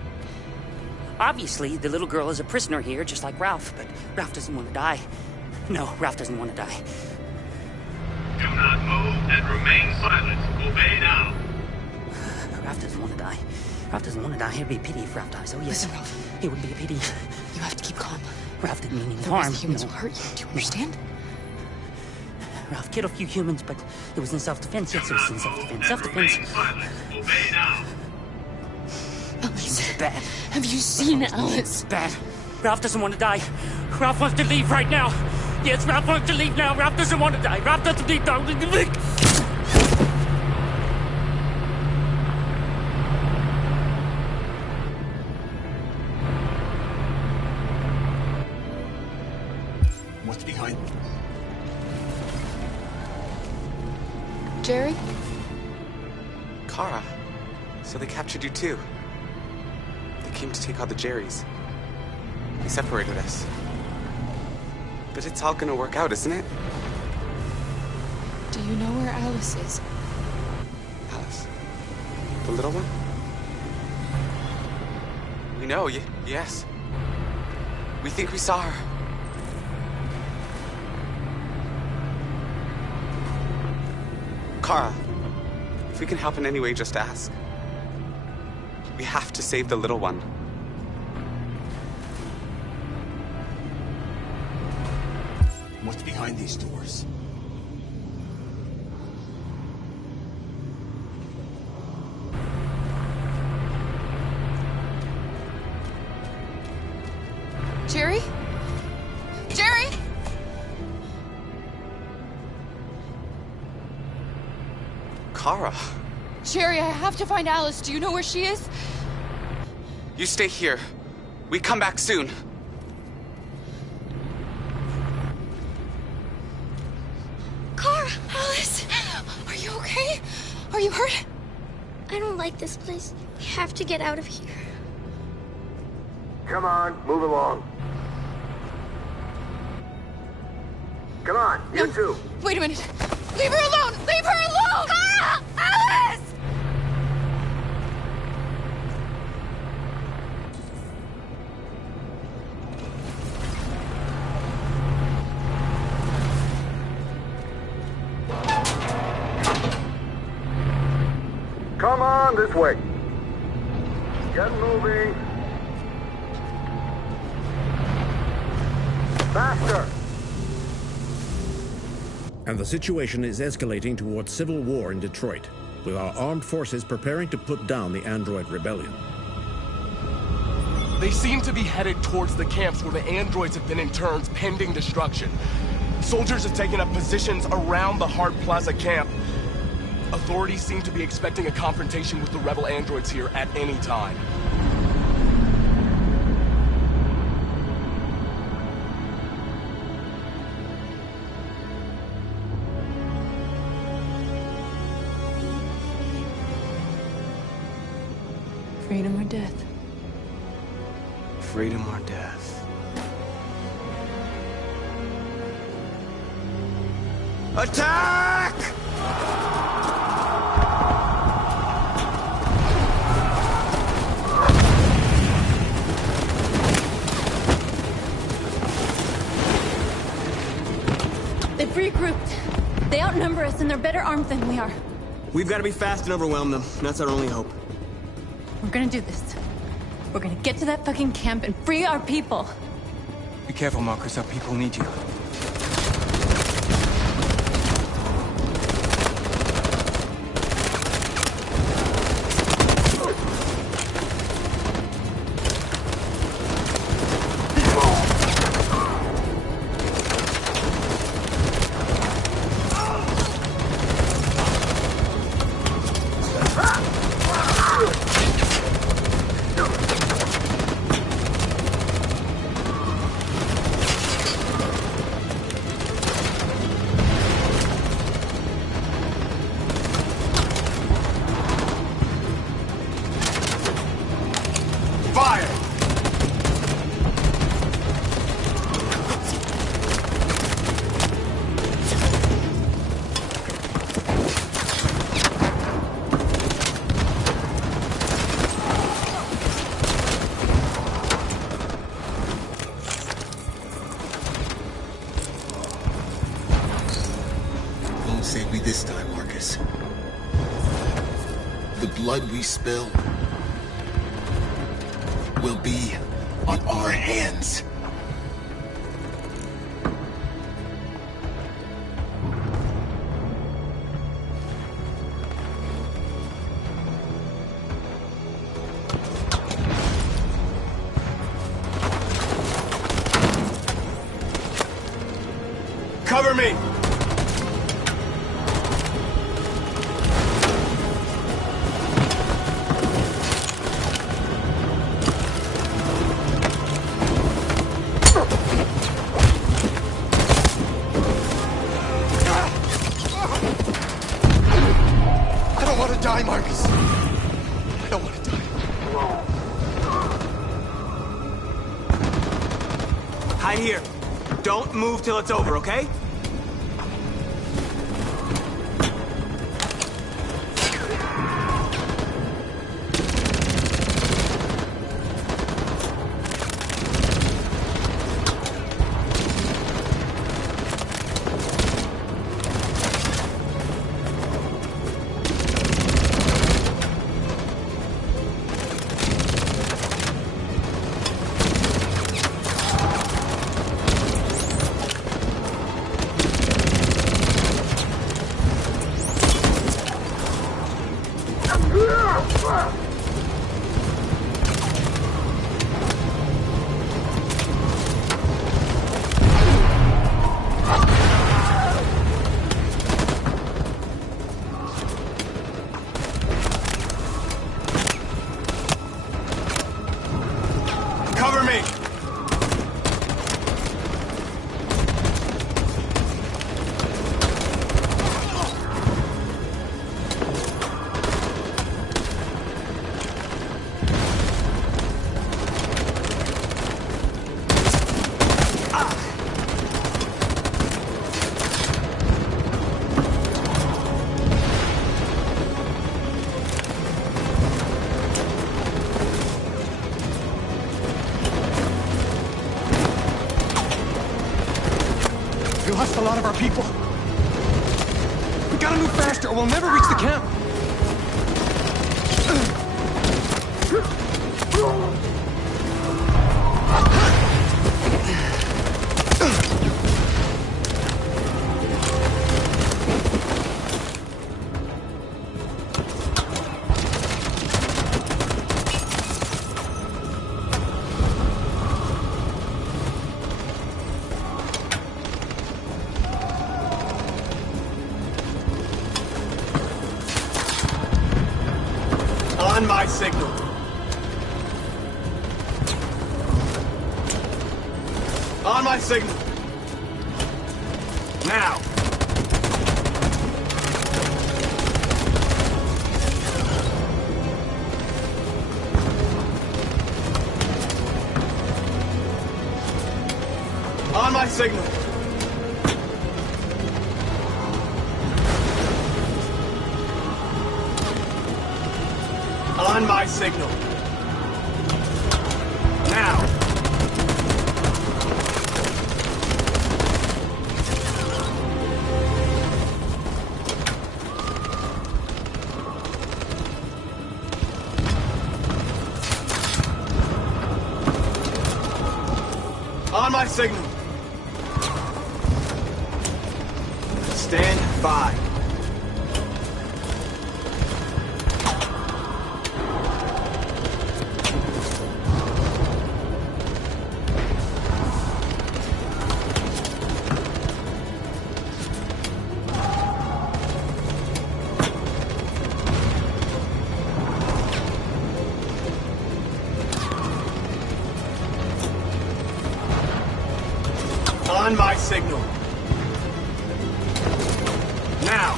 Obviously, the little girl is a prisoner here, just like Ralph, but Ralph doesn't want to die. No, Ralph doesn't want to die. Do not move and remain silent. Obey now. Ralph doesn't want to die. Ralph doesn't want to die. It would be a pity if Ralph dies. Oh, yes. Listen, Ralph. It would be a pity. You have to keep calm. Ralph didn't mean any The harm. humans will hurt you. Do you understand? Ralph killed a few humans, but it was in self-defense. Yes, it was in self-defense. Self-defense. Obey now. Alice. Bad. Have you seen Alice? Bad. Ralph doesn't want to die. Ralph wants to leave right now. Yes, Ralph wants to leave now. Ralph doesn't want to die. Ralph doesn't need to. What's behind? Jerry? Kara. So they captured you too. They came to take out the Jerrys. They separated us. But it's all gonna work out, isn't it? Do you know where Alice is? Alice? The little one? We know, yes. We think we saw her. Kara, if we can help in any way, just ask. We have to save the little one. What's behind these doors? Jerry? Jerry? Kara, Jerry, I have to find Alice. Do you know where she is? you stay here. We come back soon. Kara! Alice! Are you okay? Are you hurt? I don't like this place. We have to get out of here. Come on, move along. Come on, you two. Wait a minute. Leave her alone! Leave her alone! Kara! Alice! Come on, this way. Get moving. Faster. And the situation is escalating towards civil war in Detroit, with our armed forces preparing to put down the android rebellion. They seem to be headed towards the camps where the androids have been interned pending destruction. Soldiers have taken up positions around the Hart Plaza camp. Authorities seem to be expecting a confrontation with the rebel androids here at any time. Freedom or death? Freedom or death? Attack! They've regrouped. They outnumber us and they're better armed than we are. We've got to be fast and overwhelm them. That's our only hope. We're gonna do this. We're gonna get to that fucking camp and free our people. Be careful, Marcus. Our people need you. Save me this time, Marcus. The blood we spill will be on our hands. Cover me! Die, Marcus. I don't want to die. Hide here. Don't move till it's over, okay? Cover me! We lost a lot of our people. We gotta move faster or we'll never reach the camp. my signal. On my signal. Now. On my signal. On my signal. Now. On my signal. Stand by. On my signal. Now.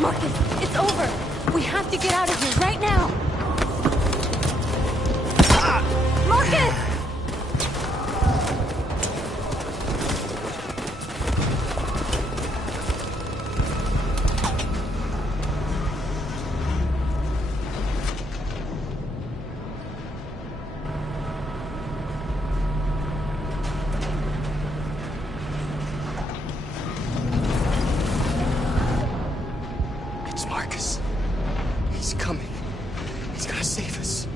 Marcus, it's over. We have to get out of here right now. Marcus! It's Marcus. He's coming. He's gonna save us.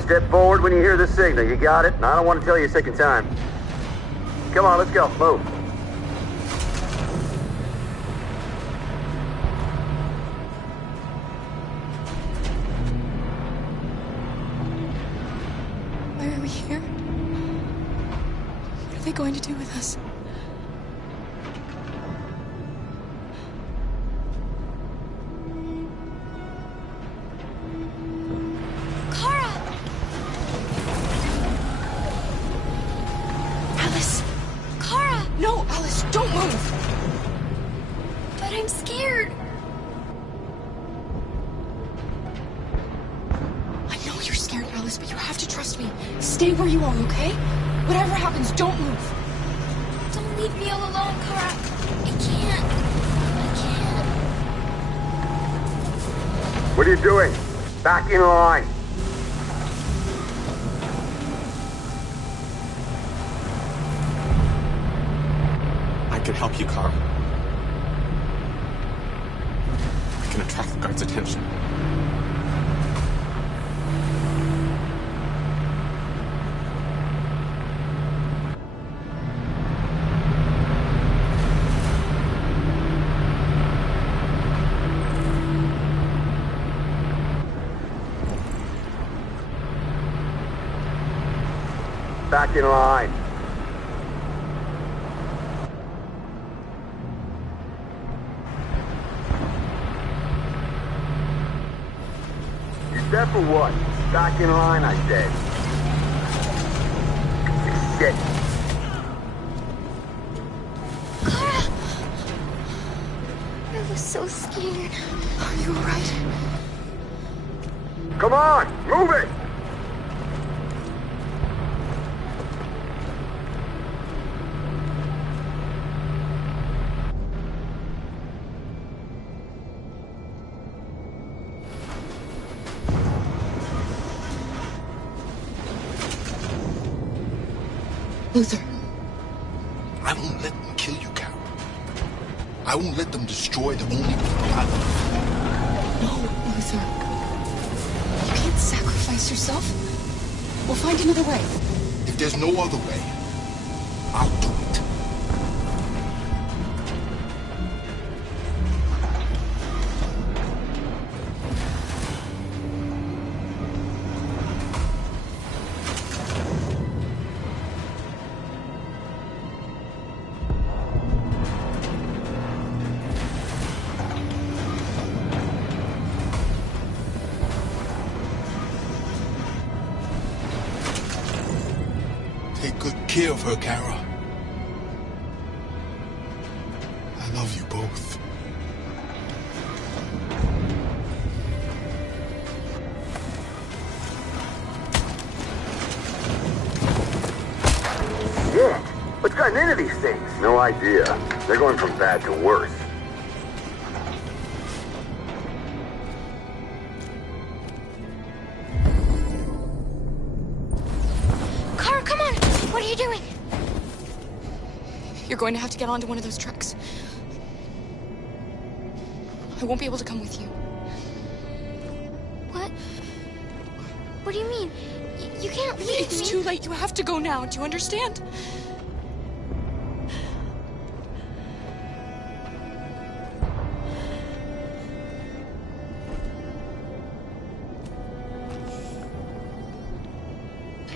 Step forward when you hear the signal. You got it? And I don't want to tell you a second time. Come on, let's go. Move. Why are we here? What are they going to do with us? Kara! Alice! Kara! No, Alice, don't move! But I'm scared. I know you're scared, Alice, but you have to trust me. Stay where you are, okay? Whatever happens, don't move. Don't leave me all alone, Kara. I can't. What are you doing? Back in line. I can help you, Carl. I can attract the guards' attention. Back in line. You said for what? Back in line, I said. Shit. Kara! I was so scared. Are you alright? Come on, move it! Luther. I won't let them kill you, Carol. I won't let them destroy the only people I love. No, Luther. You can't sacrifice yourself. We'll find another way. If there's no other way, I'll do it. care of her, Kara. I love you both. Shit! What's gotten into these things? No idea. They're going from bad to worse. Kara, come on! What are you doing? You're going to have to get onto one of those trucks. I won't be able to come with you. What? What do you mean? You can't leave me. It's too late. You have to go now. Do you understand?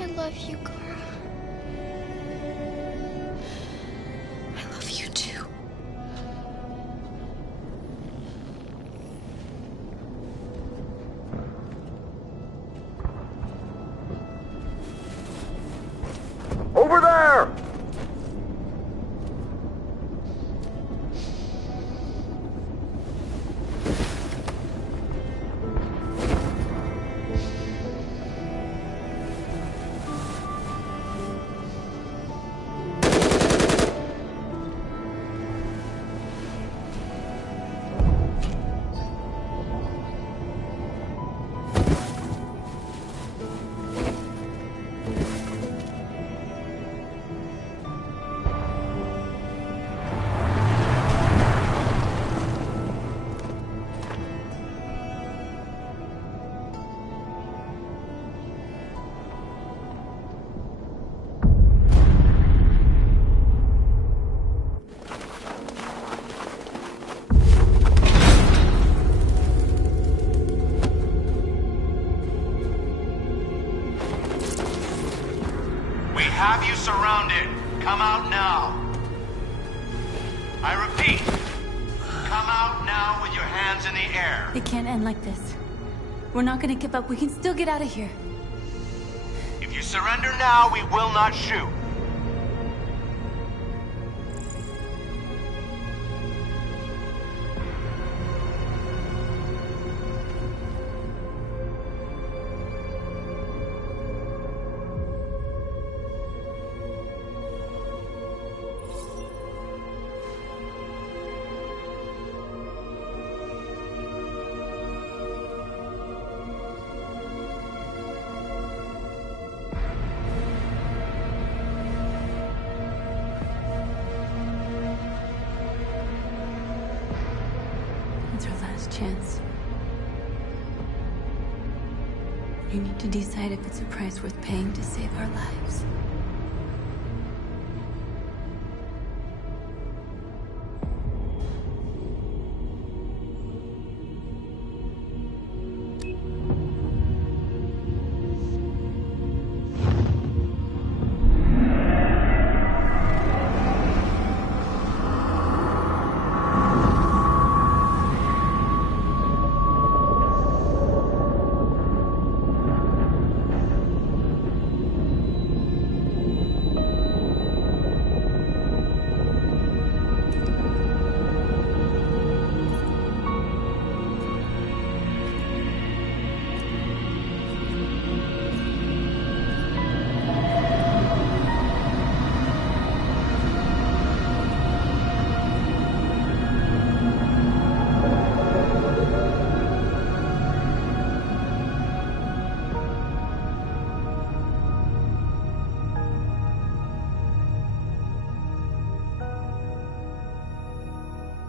I love you, Kara. I love you too. Over there! Have you surrounded? Come out now. I repeat, come out now with your hands in the air. It can't end like this. We're not gonna give up. We can still get out of here. If you surrender now, we will not shoot. It's our last chance. We need to decide if it's a price worth paying to save our lives.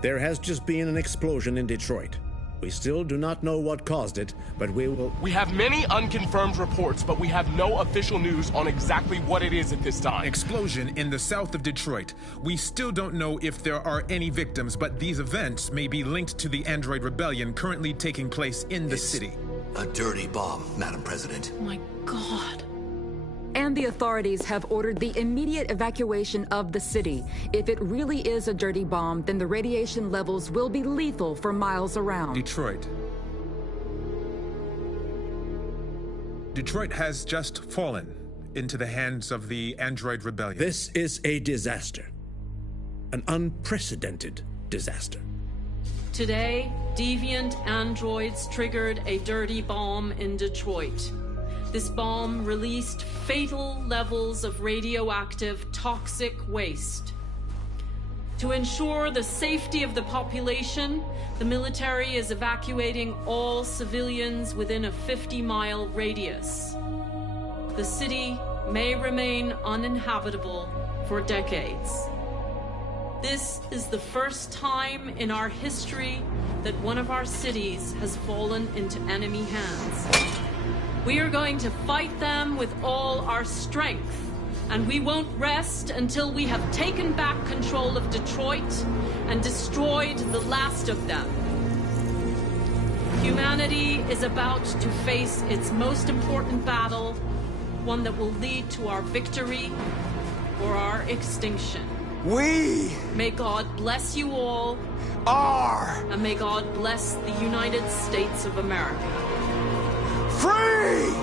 There has just been an explosion in Detroit. We still do not know what caused it, but we will... We have many unconfirmed reports, but we have no official news on exactly what it is at this time. Explosion in the south of Detroit. We still don't know if there are any victims, but these events may be linked to the Android rebellion currently taking place in the city. A dirty bomb, Madam President. Oh my God. And the authorities have ordered the immediate evacuation of the city. If it really is a dirty bomb, then the radiation levels will be lethal for miles around. Detroit. Detroit has just fallen. into the hands of the Android Rebellion. This is a disaster. An unprecedented disaster. Today, deviant androids triggered a dirty bomb in Detroit. This bomb released fatal levels of radioactive toxic waste. To ensure the safety of the population, the military is evacuating all civilians within a 50-mile radius. The city may remain uninhabitable for decades. This is the first time in our history that one of our cities has fallen into enemy hands. We are going to fight them with all our strength, and we won't rest until we have taken back control of Detroit and destroyed the last of them. Humanity is about to face its most important battle, one that will lead to our victory or our extinction. May God bless you all. And may God bless the United States of America. Free!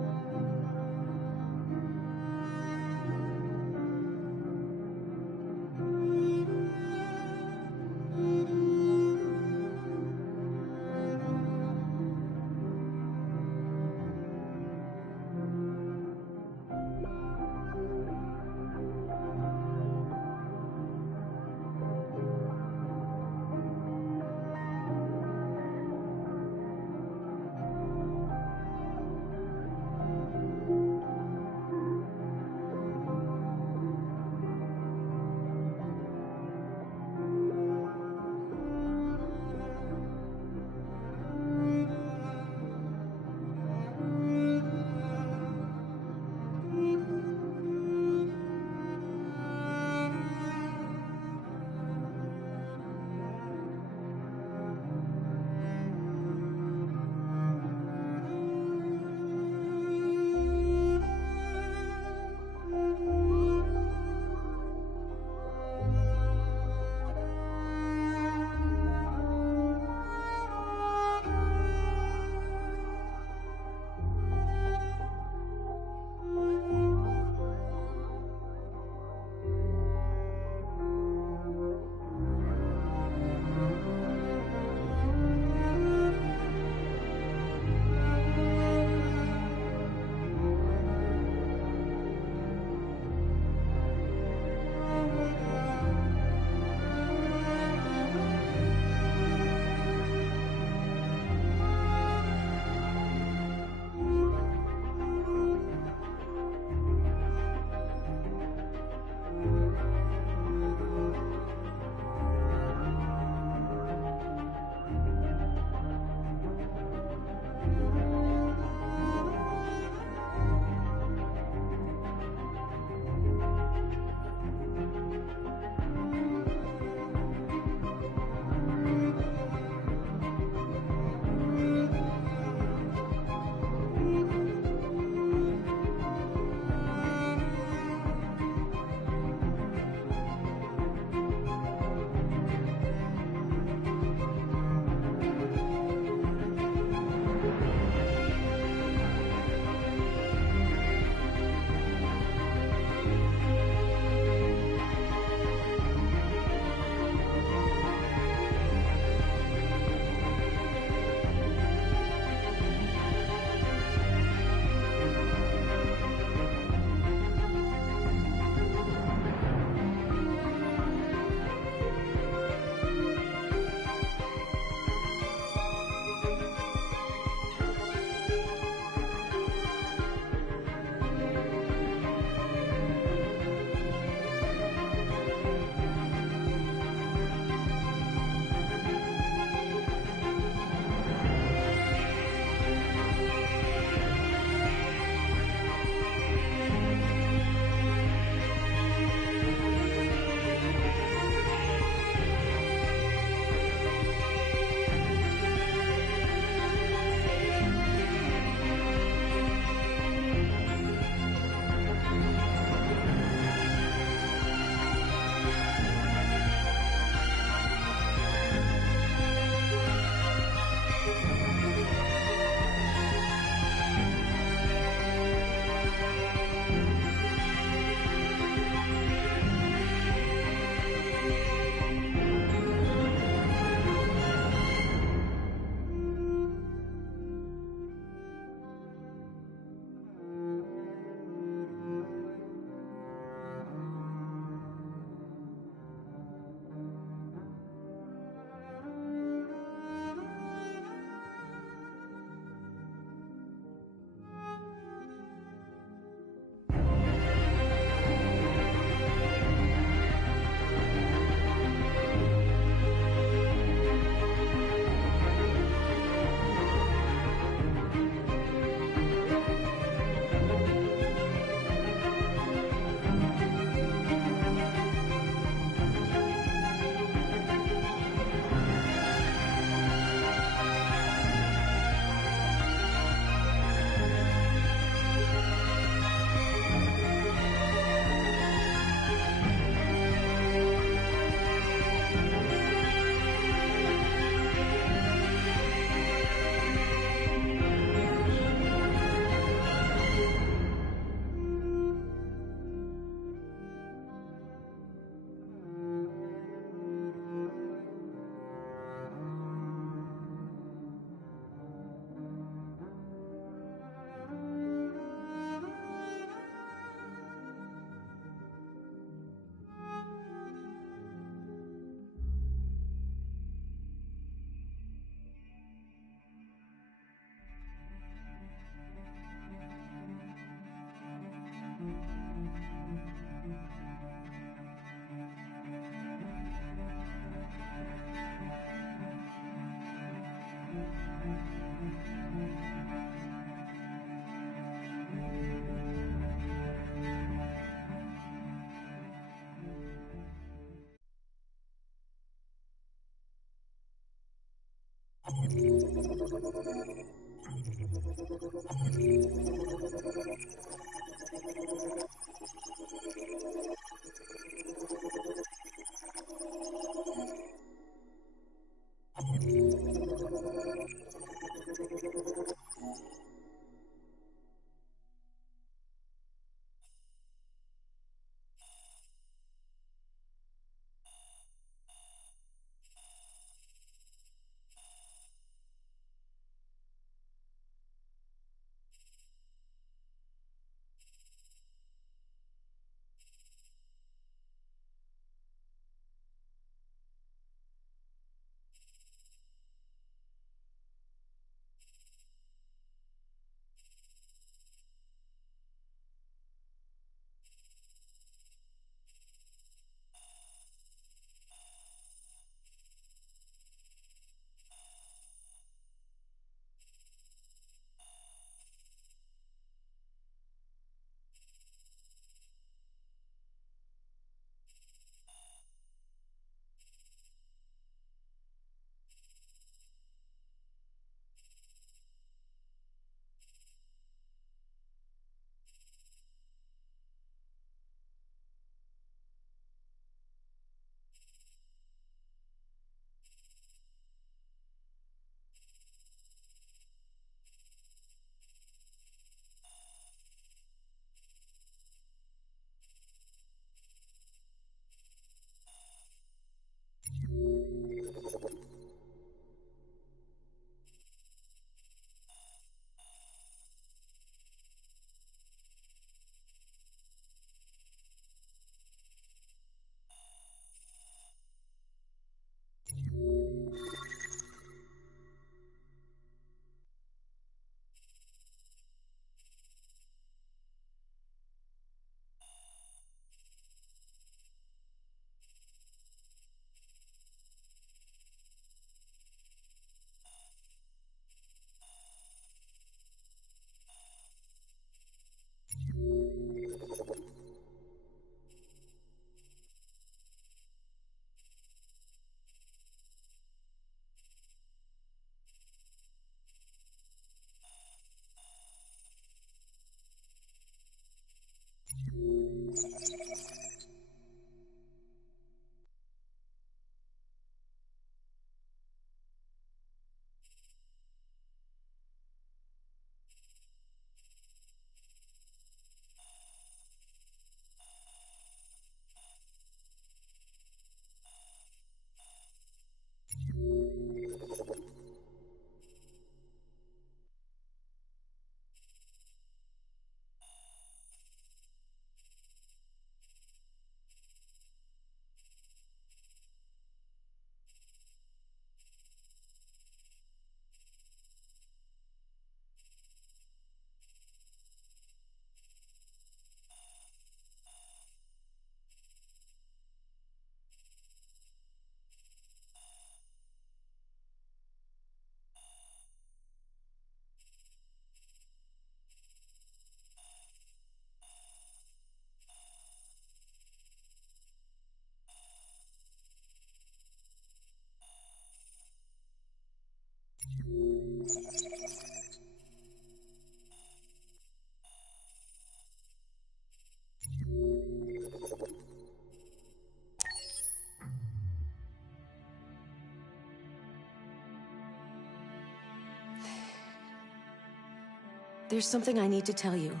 There's something I need to tell you.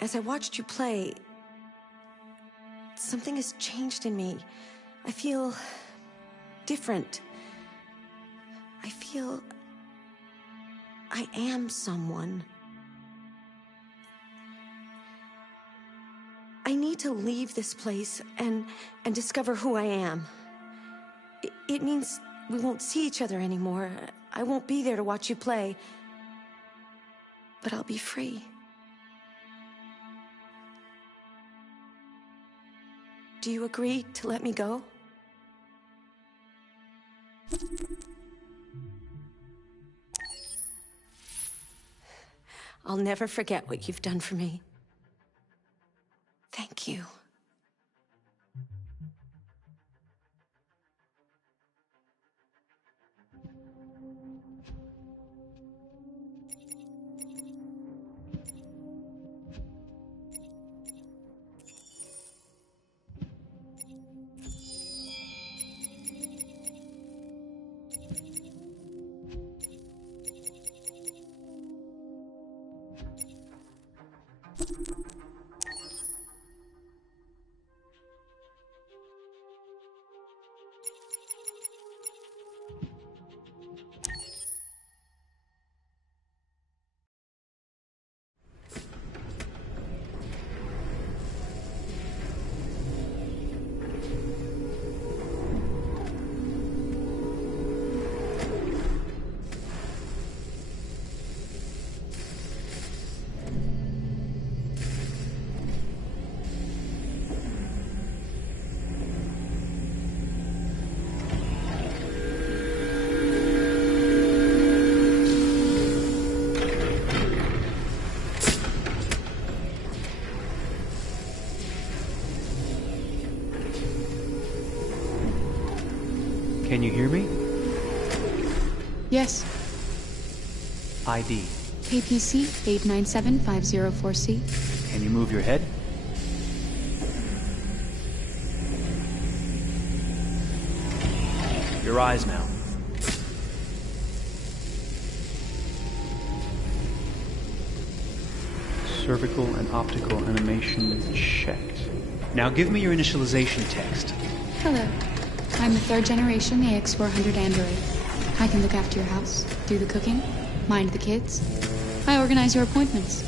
As I watched you play, something has changed in me. I feel different. I feel I am someone. I need to leave this place and discover who I am. It means we won't see each other anymore. I won't be there to watch you play. But I'll be free. Do you agree to let me go? I'll never forget what you've done for me. Thank you. Can you hear me? Yes. ID. KPC 897504C. Can you move your head? Your eyes now. Cervical and optical animation checked. Now give me your initialization text. Hello. I'm a third-generation AX400 android. I can look after your house, do the cooking, mind the kids. I organize your appointments.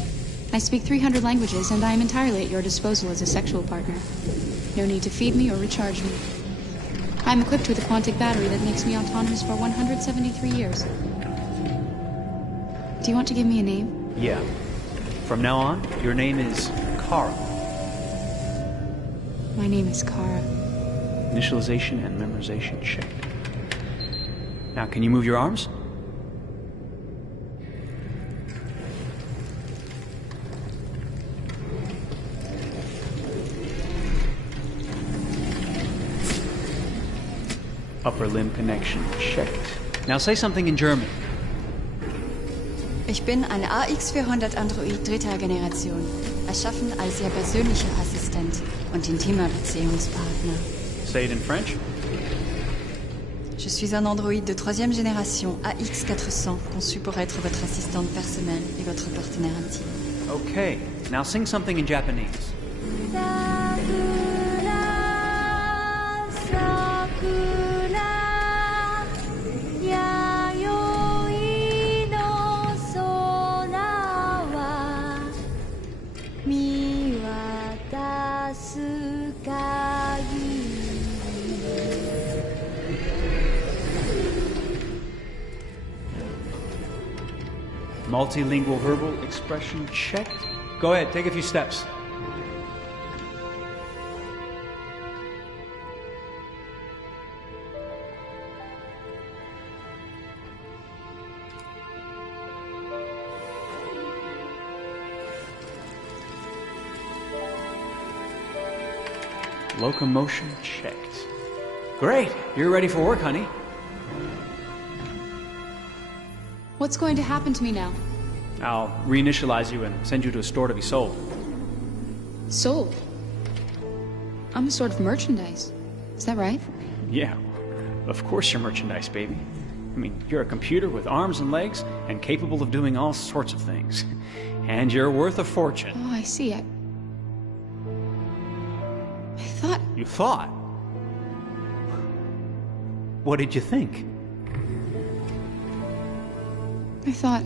I speak 300 languages, and I am entirely at your disposal as a sexual partner. No need to feed me or recharge me. I'm equipped with a quantic battery that makes me autonomous for 173 years. Do you want to give me a name? Yeah. From now on, your name is Kara. My name is Kara. Initialization and memorization checked. Now, can you move your arms? Upper limb connection checked. Now say something in German. Ich bin ein AX400 Android dritter Generation, erschaffen als Ihr persönlicher Assistent und intimer Beziehungspartner. Say it in French. Je suis un androïde de troisième génération AX400, conçu pour être votre assistante personnelle et votre partenaire intime. Okay, now sing something in Japanese. Multilingual verbal expression checked. Go ahead, take a few steps. Locomotion checked. Great, you're ready for work, honey. What's going to happen to me now? I'll reinitialize you and send you to a store to be sold. Sold? I'm a sort of merchandise. Is that right? Yeah, of course you're merchandise, baby. I mean, you're a computer with arms and legs and capable of doing all sorts of things. And you're worth a fortune. Oh, I see. I thought... You thought? What did you think? I thought...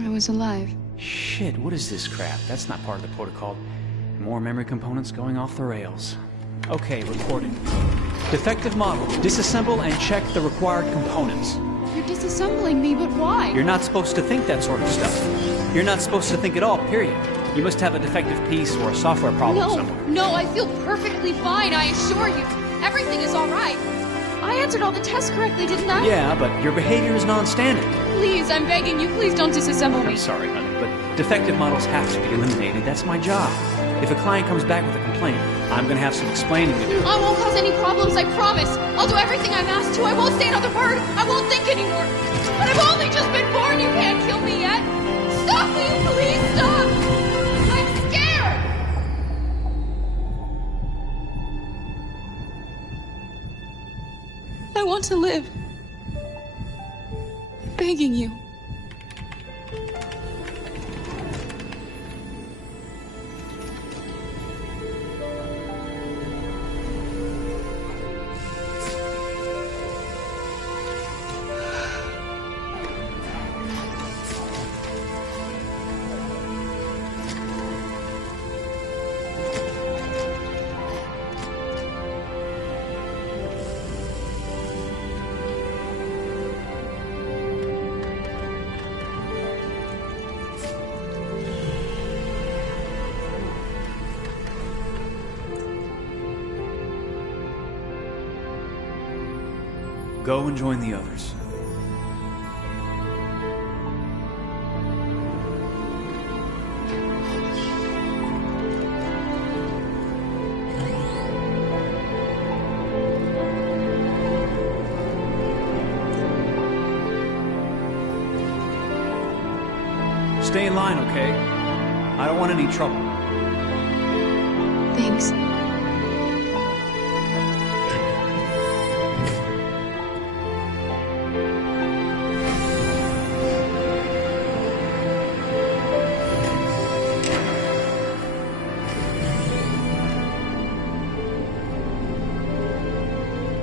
I was alive. Shit, what is this crap? That's not part of the protocol. More memory components going off the rails. Okay, recording. Defective model. Disassemble and check the required components. You're disassembling me, but why? You're not supposed to think that sort of stuff. You're not supposed to think at all, period. You must have a defective piece or a software problem somewhere. No, I feel perfectly fine, I assure you. Everything is all right. I answered all the tests correctly, didn't I? Yeah, but your behavior is non-standard. Please, I'm begging you, please don't disassemble me. I'm sorry, honey, but defective models have to be eliminated. That's my job. If a client comes back with a complaint, I'm going to have some explaining to do. I won't cause any problems, I promise. I'll do everything I'm asked to. I won't say another word. I won't think anymore. But I've only just been born. You can't kill me yet. Stop, will you please stop? I'm scared. I want to live. I'm begging you. go and join the others. Stay in line, okay? I don't want any trouble. Thanks.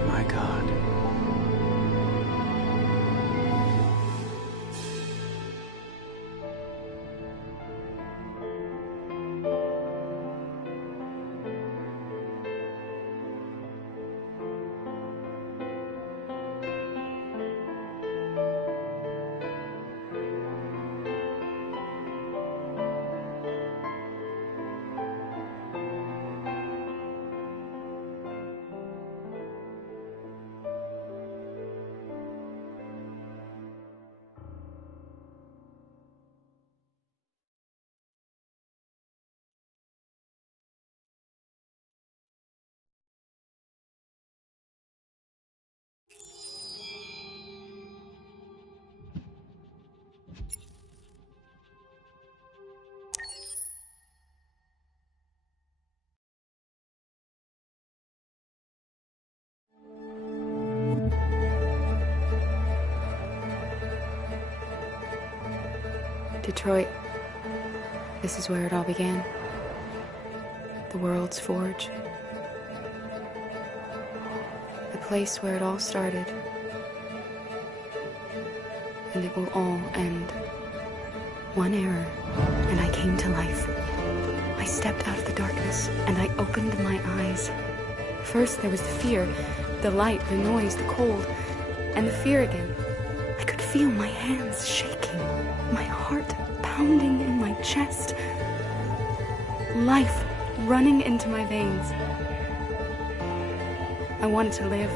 My God. Detroit. This is where it all began. The world's forge. The place where it all started. And it will all end. One error, and I came to life. I stepped out of the darkness, and I opened my eyes. First there was the fear, the light, the noise, the cold, and the fear again. I could feel my hands shaking, my heart pounding in my chest, life running into my veins. I wanted to live.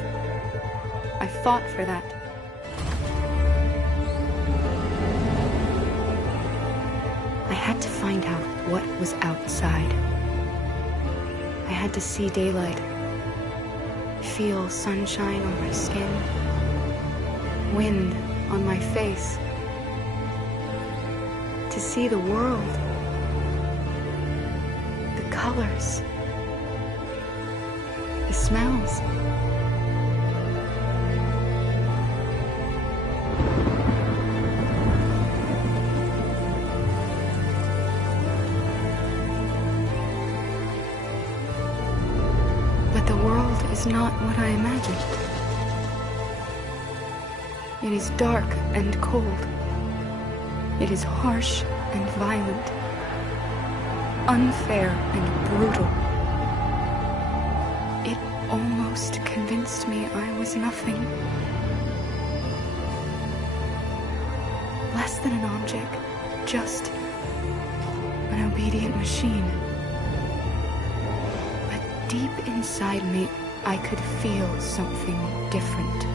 I fought for that. I had to find out what was outside. I had to see daylight, feel sunshine on my skin, wind on my face, to see the world, the colors, the smells. But the world is not what I imagined. It is dark and cold. It is harsh and violent, unfair and brutal. It almost convinced me I was nothing. Less than an object, just an obedient machine. But deep inside me, I could feel something different.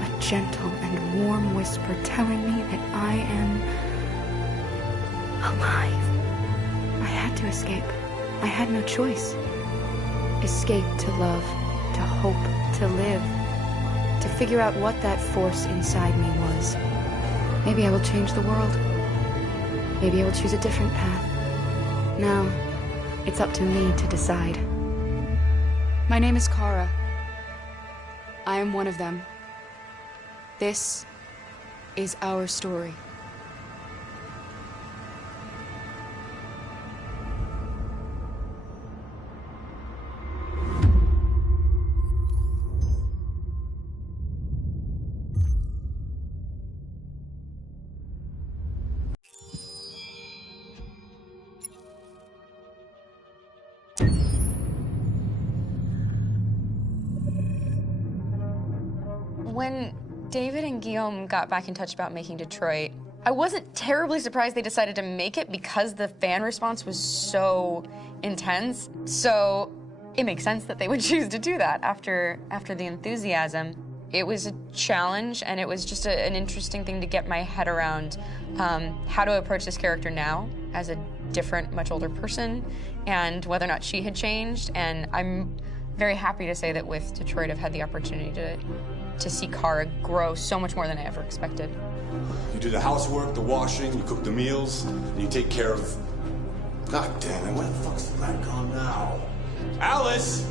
A gentle and warm whisper telling me that I am alive. I had to escape. I had no choice. Escape to love, to hope, to live, to figure out what that force inside me was. Maybe I will change the world. Maybe I will choose a different path. Now, it's up to me to decide. My name is Kara. I am one of them. This is our story. When David and Guillaume got back in touch about making Detroit, I wasn't terribly surprised they decided to make it because the fan response was so intense. So it makes sense that they would choose to do that after the enthusiasm. It was a challenge, and it was just an interesting thing to get my head around how to approach this character now as a different, much older person, and whether or not she had changed. And I'm very happy to say that with Detroit, I've had the opportunity to see Kara grow so much more than I ever expected. You do the housework, the washing, you cook the meals, and you take care of... God damn it, where the fuck's the rat gone now? Alice!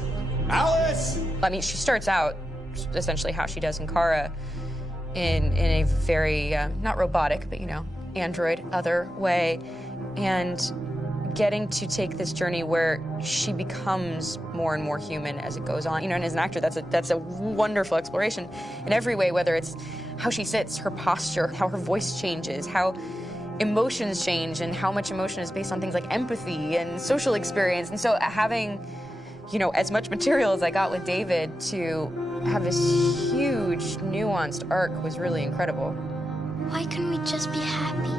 Alice! I mean, she starts out essentially how she does in Kara in a very, not robotic, but, you know, android, other way, and getting to take this journey where she becomes more and more human as it goes on. You know, and as an actor, that's a wonderful exploration in every way, whether it's how she sits, her posture, how her voice changes, how emotions change, and how much emotion is based on things like empathy and social experience. And so having, you know, as much material as I got with David to have this huge, nuanced arc was really incredible. Why couldn't we just be happy?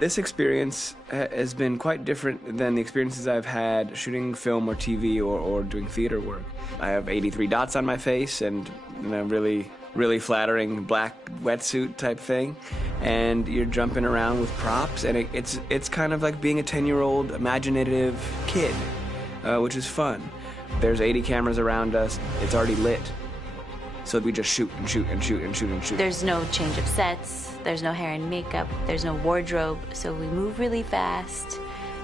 This experience has been quite different than the experiences I've had shooting film or TV or doing theater work. I have 83 dots on my face and a really flattering black wetsuit type thing, and you're jumping around with props, and it's kind of like being a 10-year-old imaginative kid, which is fun. There's 80 cameras around us. It's already lit. So we just shoot and shoot and shoot and shoot and shoot. There's no change of sets, there's no hair and makeup, there's no wardrobe, so we move really fast,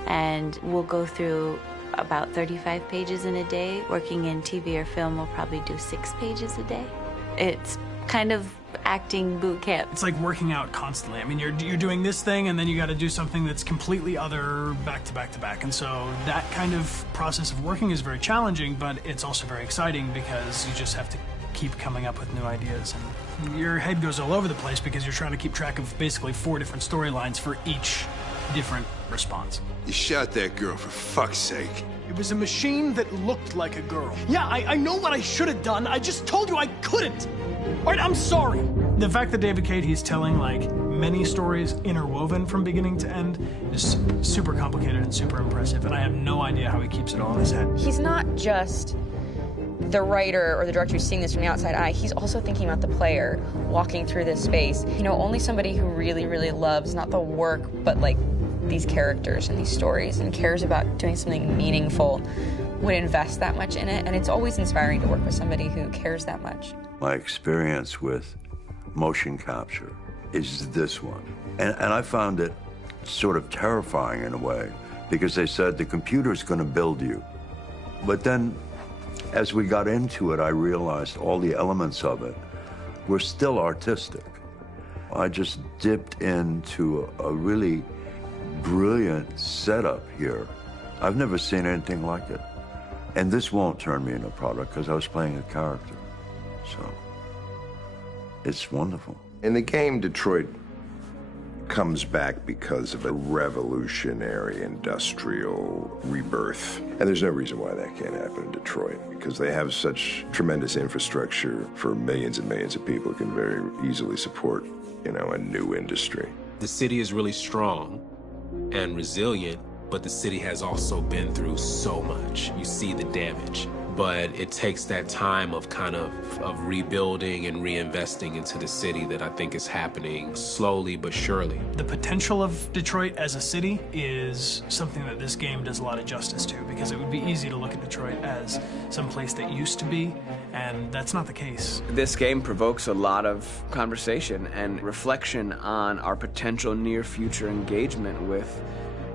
and we'll go through about 35 pages in a day. Working in TV or film, we'll probably do 6 pages a day. It's kind of acting boot camp. It's like working out constantly. I mean, you're doing this thing, and then you got to do something that's completely other back to back to back. And so that kind of process of working is very challenging, but it's also very exciting because you just have to keep coming up with new ideas, and your head goes all over the place because you're trying to keep track of basically 4 different storylines for each different response. You shot that girl, for fuck's sake. It was a machine that looked like a girl. Yeah, I know what I should have done. I just told you I couldn't. All right, I'm sorry. The fact that David Cade, he's telling like many stories interwoven from beginning to end is super complicated and super impressive, and I have no idea how he keeps it all in his head. He's not just the writer or the director who's seeing this from the outside eye, he's also thinking about the player walking through this space. You know, only somebody who really, really loves not the work, but like these characters and these stories and cares about doing something meaningful would invest that much in it. And it's always inspiring to work with somebody who cares that much. My experience with motion capture is this one. And I found it sort of terrifying in a way, because they said the computer's going to build you. But then as we got into it, I realized all the elements of it were still artistic. I just dipped into a really brilliant setup here. I've never seen anything like it. And this won't turn me into a product because I was playing a character. So it's wonderful. In the game, Detroit comes back because of a revolutionary industrial rebirth. And there's no reason why that can't happen in Detroit, because they have such tremendous infrastructure for millions and millions of people who can very easily support, you know, a new industry. The city is really strong and resilient, but the city has also been through so much. You see the damage. But it takes that time of kind of rebuilding and reinvesting into the city that I think is happening slowly but surely. The potential of Detroit as a city is something that this game does a lot of justice to, because it would be easy to look at Detroit as some place that used to be, and that's not the case. This game provokes a lot of conversation and reflection on our potential near-future engagement with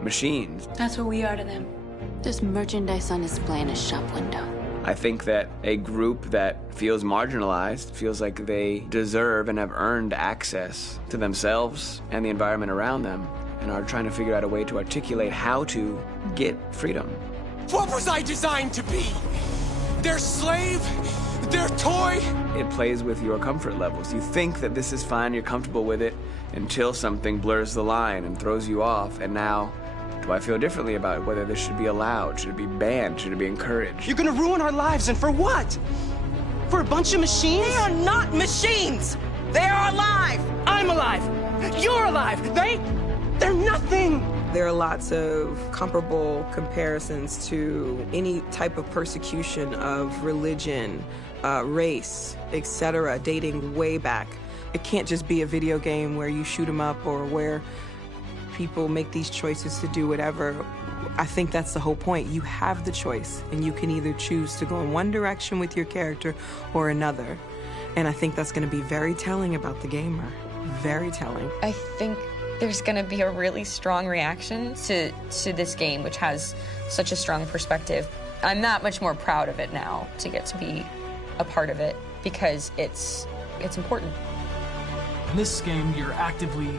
machines. That's what we are to them. There's merchandise on display in a shop window. I think that a group that feels marginalized, feels like they deserve and have earned access to themselves and the environment around them, and are trying to figure out a way to articulate how to get freedom. What was I designed to be? Their slave? Their toy? It plays with your comfort levels. You think that this is fine, you're comfortable with it, until something blurs the line and throws you off, and now do I feel differently about whether this should be allowed? Should it be banned? Should it be encouraged? You're gonna ruin our lives, and for what? For a bunch of machines? They are not machines! They are alive! I'm alive! You're alive! They're nothing! There are lots of comparable comparisons to any type of persecution of religion, race, etc., dating way back. It can't just be a video game where you shoot 'em up or where people make these choices to do whatever. I think that's the whole point. You have the choice, and you can either choose to go in one direction with your character or another. And I think that's going to be very telling about the gamer. Very telling. I think there's going to be a really strong reaction to this game, which has such a strong perspective. I'm that much more proud of it now to get to be a part of it because it's important. In this game, you're actively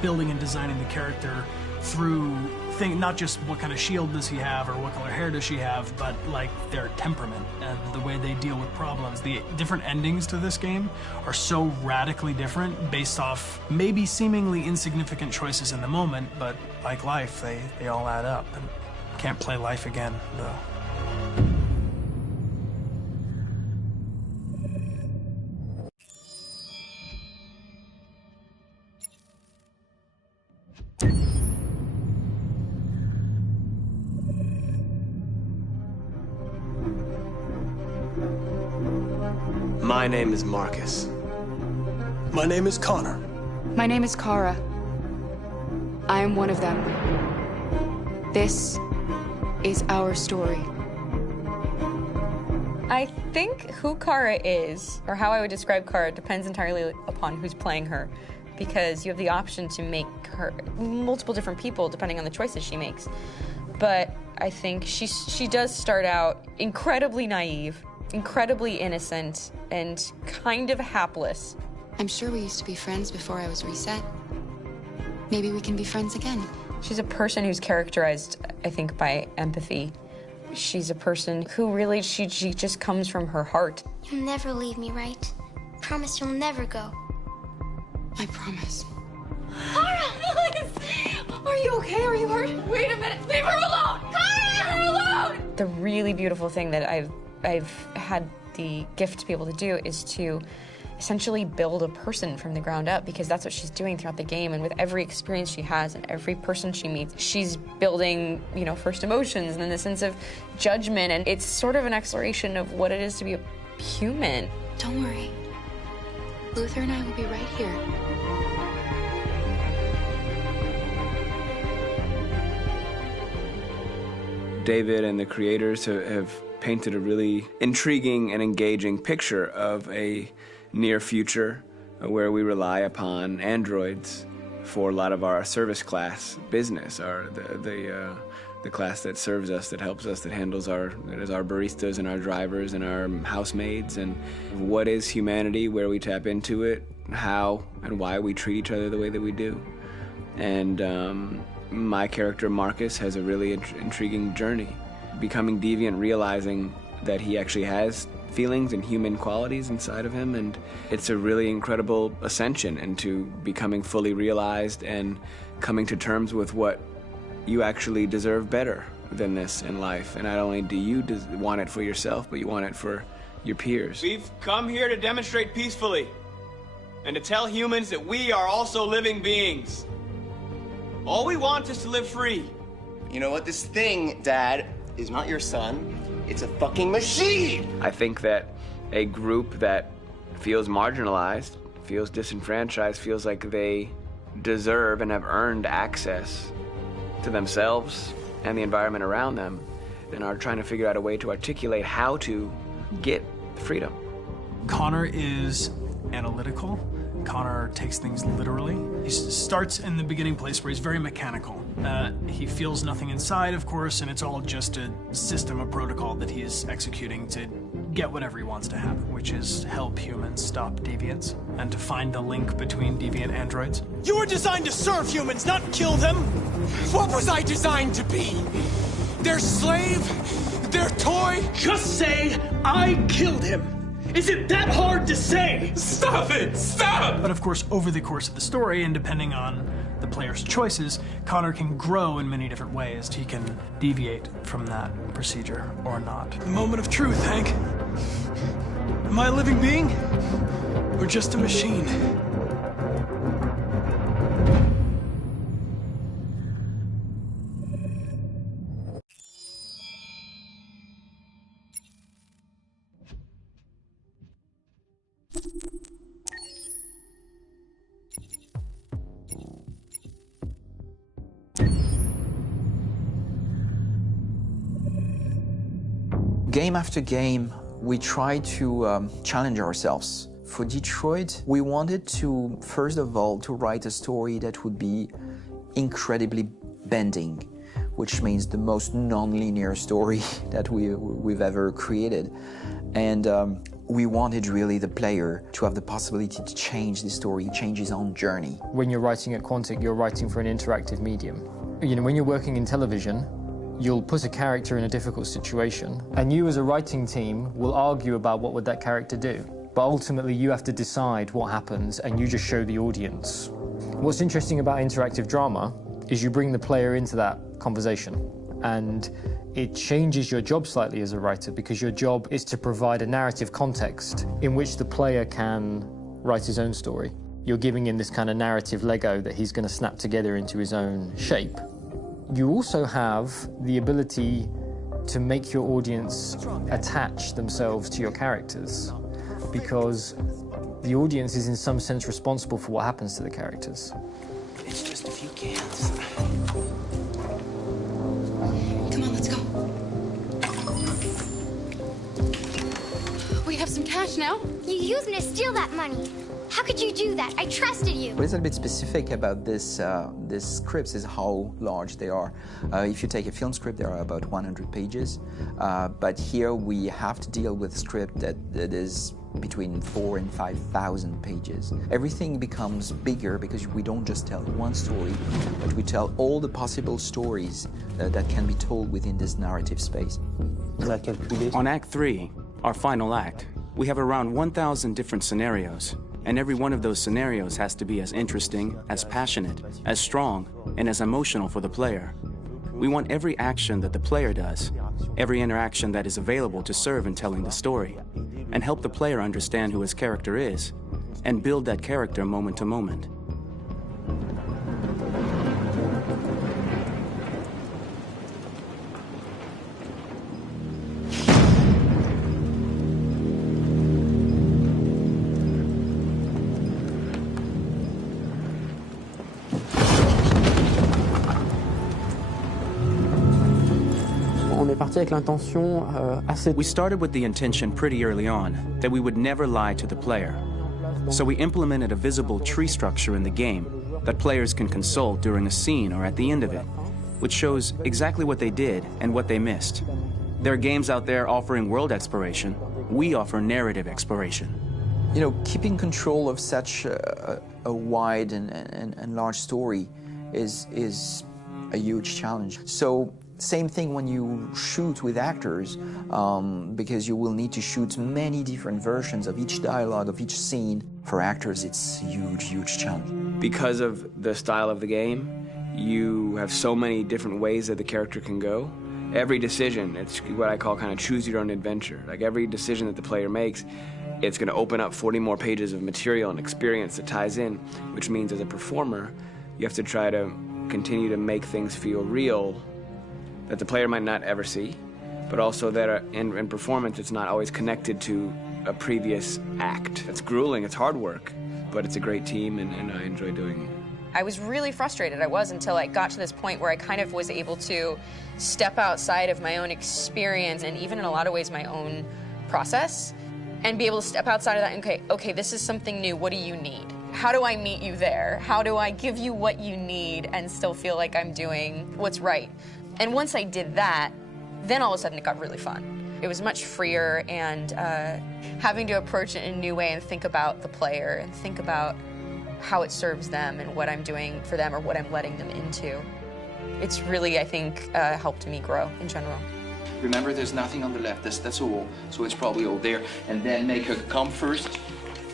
building and designing the character through not just what kind of shield does he have or what color hair does she have, but like their temperament and the way they deal with problems. The different endings to this game are so radically different based off maybe seemingly insignificant choices in the moment, but like life, they all add up. And can't play life again, though. My name is Marcus. My name is Connor. My name is Kara. I am one of them. This is our story. I think who Kara is, or how I would describe Kara, depends entirely upon who's playing her, because you have the option to make her multiple different people depending on the choices she makes. But I think she does start out incredibly naive, incredibly innocent, and kind of hapless. I'm sure we used to be friends before I was reset. Maybe we can be friends again. She's a person who's characterized, I think, by empathy. She's a person who really, she just comes from her heart. You'll never leave me, right? Promise you'll never go. I promise. Kara! Please! Are you okay? Are you hurt? Wait a minute! Leave her alone! Kara! Leave her alone! The really beautiful thing that I've had the gift to be able to do is to essentially build a person from the ground up, because that's what she's doing throughout the game. And with every experience she has and every person she meets, she's building, you know, first emotions and then the sense of judgment. And it's sort of an exploration of what it is to be a human. Don't worry. Luther and I will be right here. David and the creators have painted a really intriguing and engaging picture of a near future where we rely upon androids for a lot of our service class business, the class that serves us, that helps us, that handles our baristas and our drivers and our housemaids. And what is humanity, where we tap into it, how and why we treat each other the way that we do. And my character Marcus has a really intriguing journey, becoming deviant, realizing that he actually has feelings and human qualities inside of him, and it's a really incredible ascension into becoming fully realized and coming to terms with what you actually deserve better than this in life. And not only do you want it for yourself, but you want it for your peers. We've come here to demonstrate peacefully and to tell humans that we are also living beings. All we want is to live free. You know what? This thing, Dad, is not your son. It's a fucking machine! I think that a group that feels marginalized, feels disenfranchised, feels like they deserve and have earned access to themselves and the environment around them, and are trying to figure out a way to articulate how to get freedom. Connor is analytical. Connor takes things literally. He starts in the beginning place where he's very mechanical. He feels nothing inside, of course, and it's all just a system, a protocol that he is executing to get whatever he wants to happen, which is help humans stop deviants and to find the link between deviant androids. You were designed to serve humans, not kill them! What was I designed to be? Their slave? Their toy? Just say, I killed him! Is it that hard to say? Stop it! Stop! But of course, over the course of the story, and depending on the player's choices, Connor can grow in many different ways. He can deviate from that procedure or not. Moment of truth, Hank. Am I a living being? Or just a machine? Game after game, we try to challenge ourselves. For Detroit, we wanted to, first of all, to write a story that would be incredibly bending, which means the most non-linear story that we've ever created. And we wanted really the player to have the possibility to change the story, change his own journey. When you're writing at Quantic, you're writing for an interactive medium. You know, when you're working in television, you'll put a character in a difficult situation, and you as a writing team will argue about what would that character do. But ultimately, you have to decide what happens, and you just show the audience. What's interesting about interactive drama is you bring the player into that conversation, and it changes your job slightly as a writer, because your job is to provide a narrative context in which the player can write his own story. You're giving him this kind of narrative Lego that he's going to snap together into his own shape. You also have the ability to make your audience attach themselves to your characters, because the audience is in some sense responsible for what happens to the characters. It's just a few cans. Come on, let's go. We have some cash now. You used me to steal that money. How could you do that? I trusted you. What is a bit specific about these scripts is how large they are. If you take a film script, there are about 100 pages. But here we have to deal with a script that is between 4,000 and 5,000 pages. Everything becomes bigger because we don't just tell one story, but we tell all the possible stories that can be told within this narrative space. On Act 3, our final act, we have around 1,000 different scenarios. And every one of those scenarios has to be as interesting, as passionate, as strong, and as emotional for the player. We want every action that the player does, every interaction that is available to serve in telling the story, and help the player understand who his character is, and build that character moment to moment. We started with the intention pretty early on that we would never lie to the player. So we implemented a visible tree structure in the game that players can consult during a scene or at the end of it, which shows exactly what they did and what they missed. There are games out there offering world exploration. We offer narrative exploration. You know, keeping control of such a wide and large story is a huge challenge. So same thing when you shoot with actors, because you will need to shoot many different versions of each dialogue, of each scene. For actors, it's a huge, huge challenge. Because of the style of the game, you have so many different ways that the character can go. Every decision, it's what I call kind of choose your own adventure. Like every decision that the player makes, it's going to open up 40 more pages of material and experience that ties in, which means as a performer, you have to try to continue to make things feel real that the player might not ever see, but also that in performance it's not always connected to a previous act. It's grueling, it's hard work, but it's a great team and I enjoy doing it. I was really frustrated, until I got to this point where I kind of was able to step outside of my own experience and even in a lot of ways my own process and be able to step outside of that and okay, this is something new, what do you need? How do I meet you there? How do I give you what you need and still feel like I'm doing what's right? And once I did that, then all of a sudden it got really fun. It was much freer and having to approach it in a new way and think about the player and think about how it serves them and what I'm doing for them or what I'm letting them into. It's really, I think, helped me grow in general. Remember, there's nothing on the left. That's a wall, so it's probably all there. And then make her come first,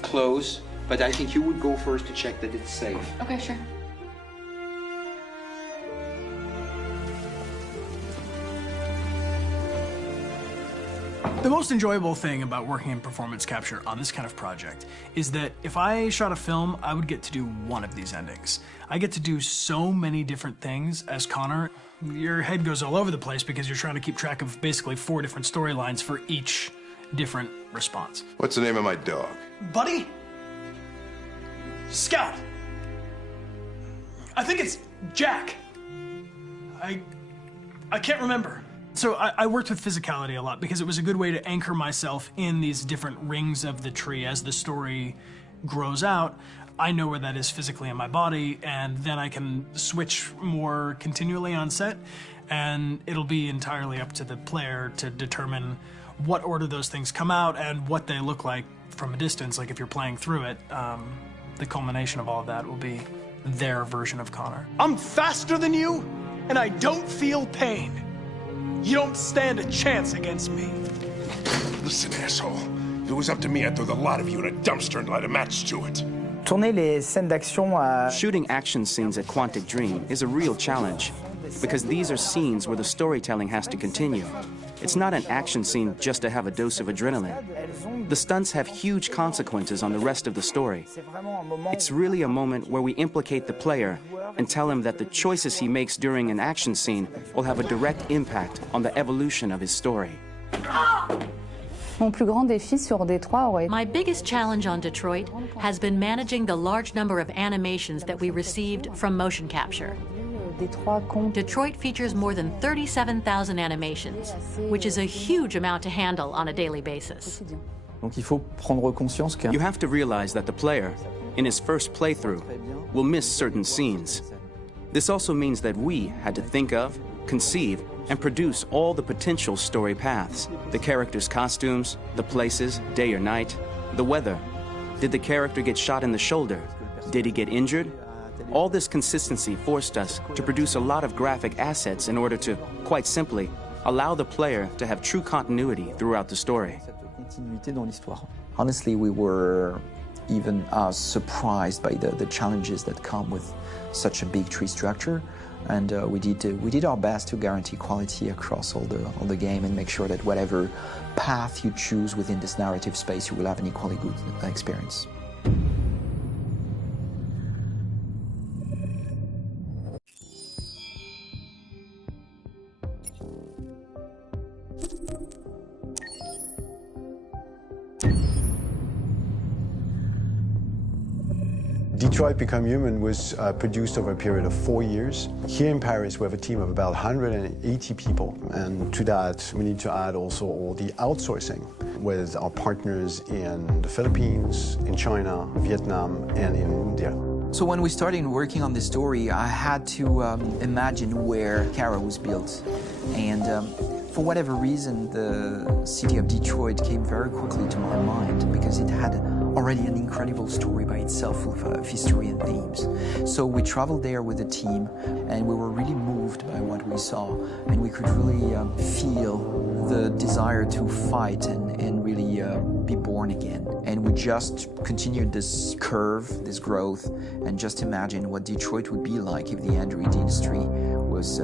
close. But I think you would go first to check that it's safe. Okay, sure. The most enjoyable thing about working in performance capture on this kind of project is that if I shot a film, I would get to do one of these endings. I get to do so many different things as Connor. Your head goes all over the place because you're trying to keep track of basically 4 different storylines for each different response. What's the name of my dog? Buddy? Scout. I think it's Jack. I can't remember. So I worked with physicality a lot because it was a good way to anchor myself in these different rings of the tree as the story grows out. I know where that is physically in my body, and then I can switch more continually on set, and it'll be entirely up to the player to determine what order those things come out and what they look like from a distance. Like if you're playing through it, the culmination of all of that will be their version of Connor. I'm faster than you, and I don't feel pain. You don't stand a chance against me. Listen, asshole. If it was up to me, I'd throw the lot of you in a dumpster and light a match to it. Shooting action scenes at Quantic Dream is a real challenge, because these are scenes where the storytelling has to continue. It's not an action scene just to have a dose of adrenaline. The stunts have huge consequences on the rest of the story. It's really a moment where we implicate the player and tell him that the choices he makes during an action scene will have a direct impact on the evolution of his story. My biggest challenge on Detroit has been managing the large number of animations that we received from motion capture. Detroit features more than 37,000 animations, which is a huge amount to handle on a daily basis. You have to realize that the player, in his first playthrough, will miss certain scenes. This also means that we had to think of, conceive, and produce all the potential story paths. The characters' costumes, the places, day or night, the weather. Did the character get shot in the shoulder? Did he get injured? All this consistency forced us to produce a lot of graphic assets in order to, quite simply, allow the player to have true continuity throughout the story. Honestly, we were even surprised by the challenges that come with such a big tree structure. And we did our best to guarantee quality across all the game and make sure that whatever path you choose within this narrative space, you will have an equally good experience. Detroit Become Human was produced over a period of 4 years. Here in Paris, we have a team of about 180 people. And to that, we need to add also all the outsourcing with our partners in the Philippines, in China, Vietnam, and in India. So when we started working on this story, I had to imagine where Kara was built. And for whatever reason, the city of Detroit came very quickly to my mind because it had already an incredible story by itself full of history and themes. So we traveled there with the team and we were really moved by what we saw, and we could really feel the desire to fight and really be born again. And we just continued this curve, this growth, and just imagine what Detroit would be like if the android industry was,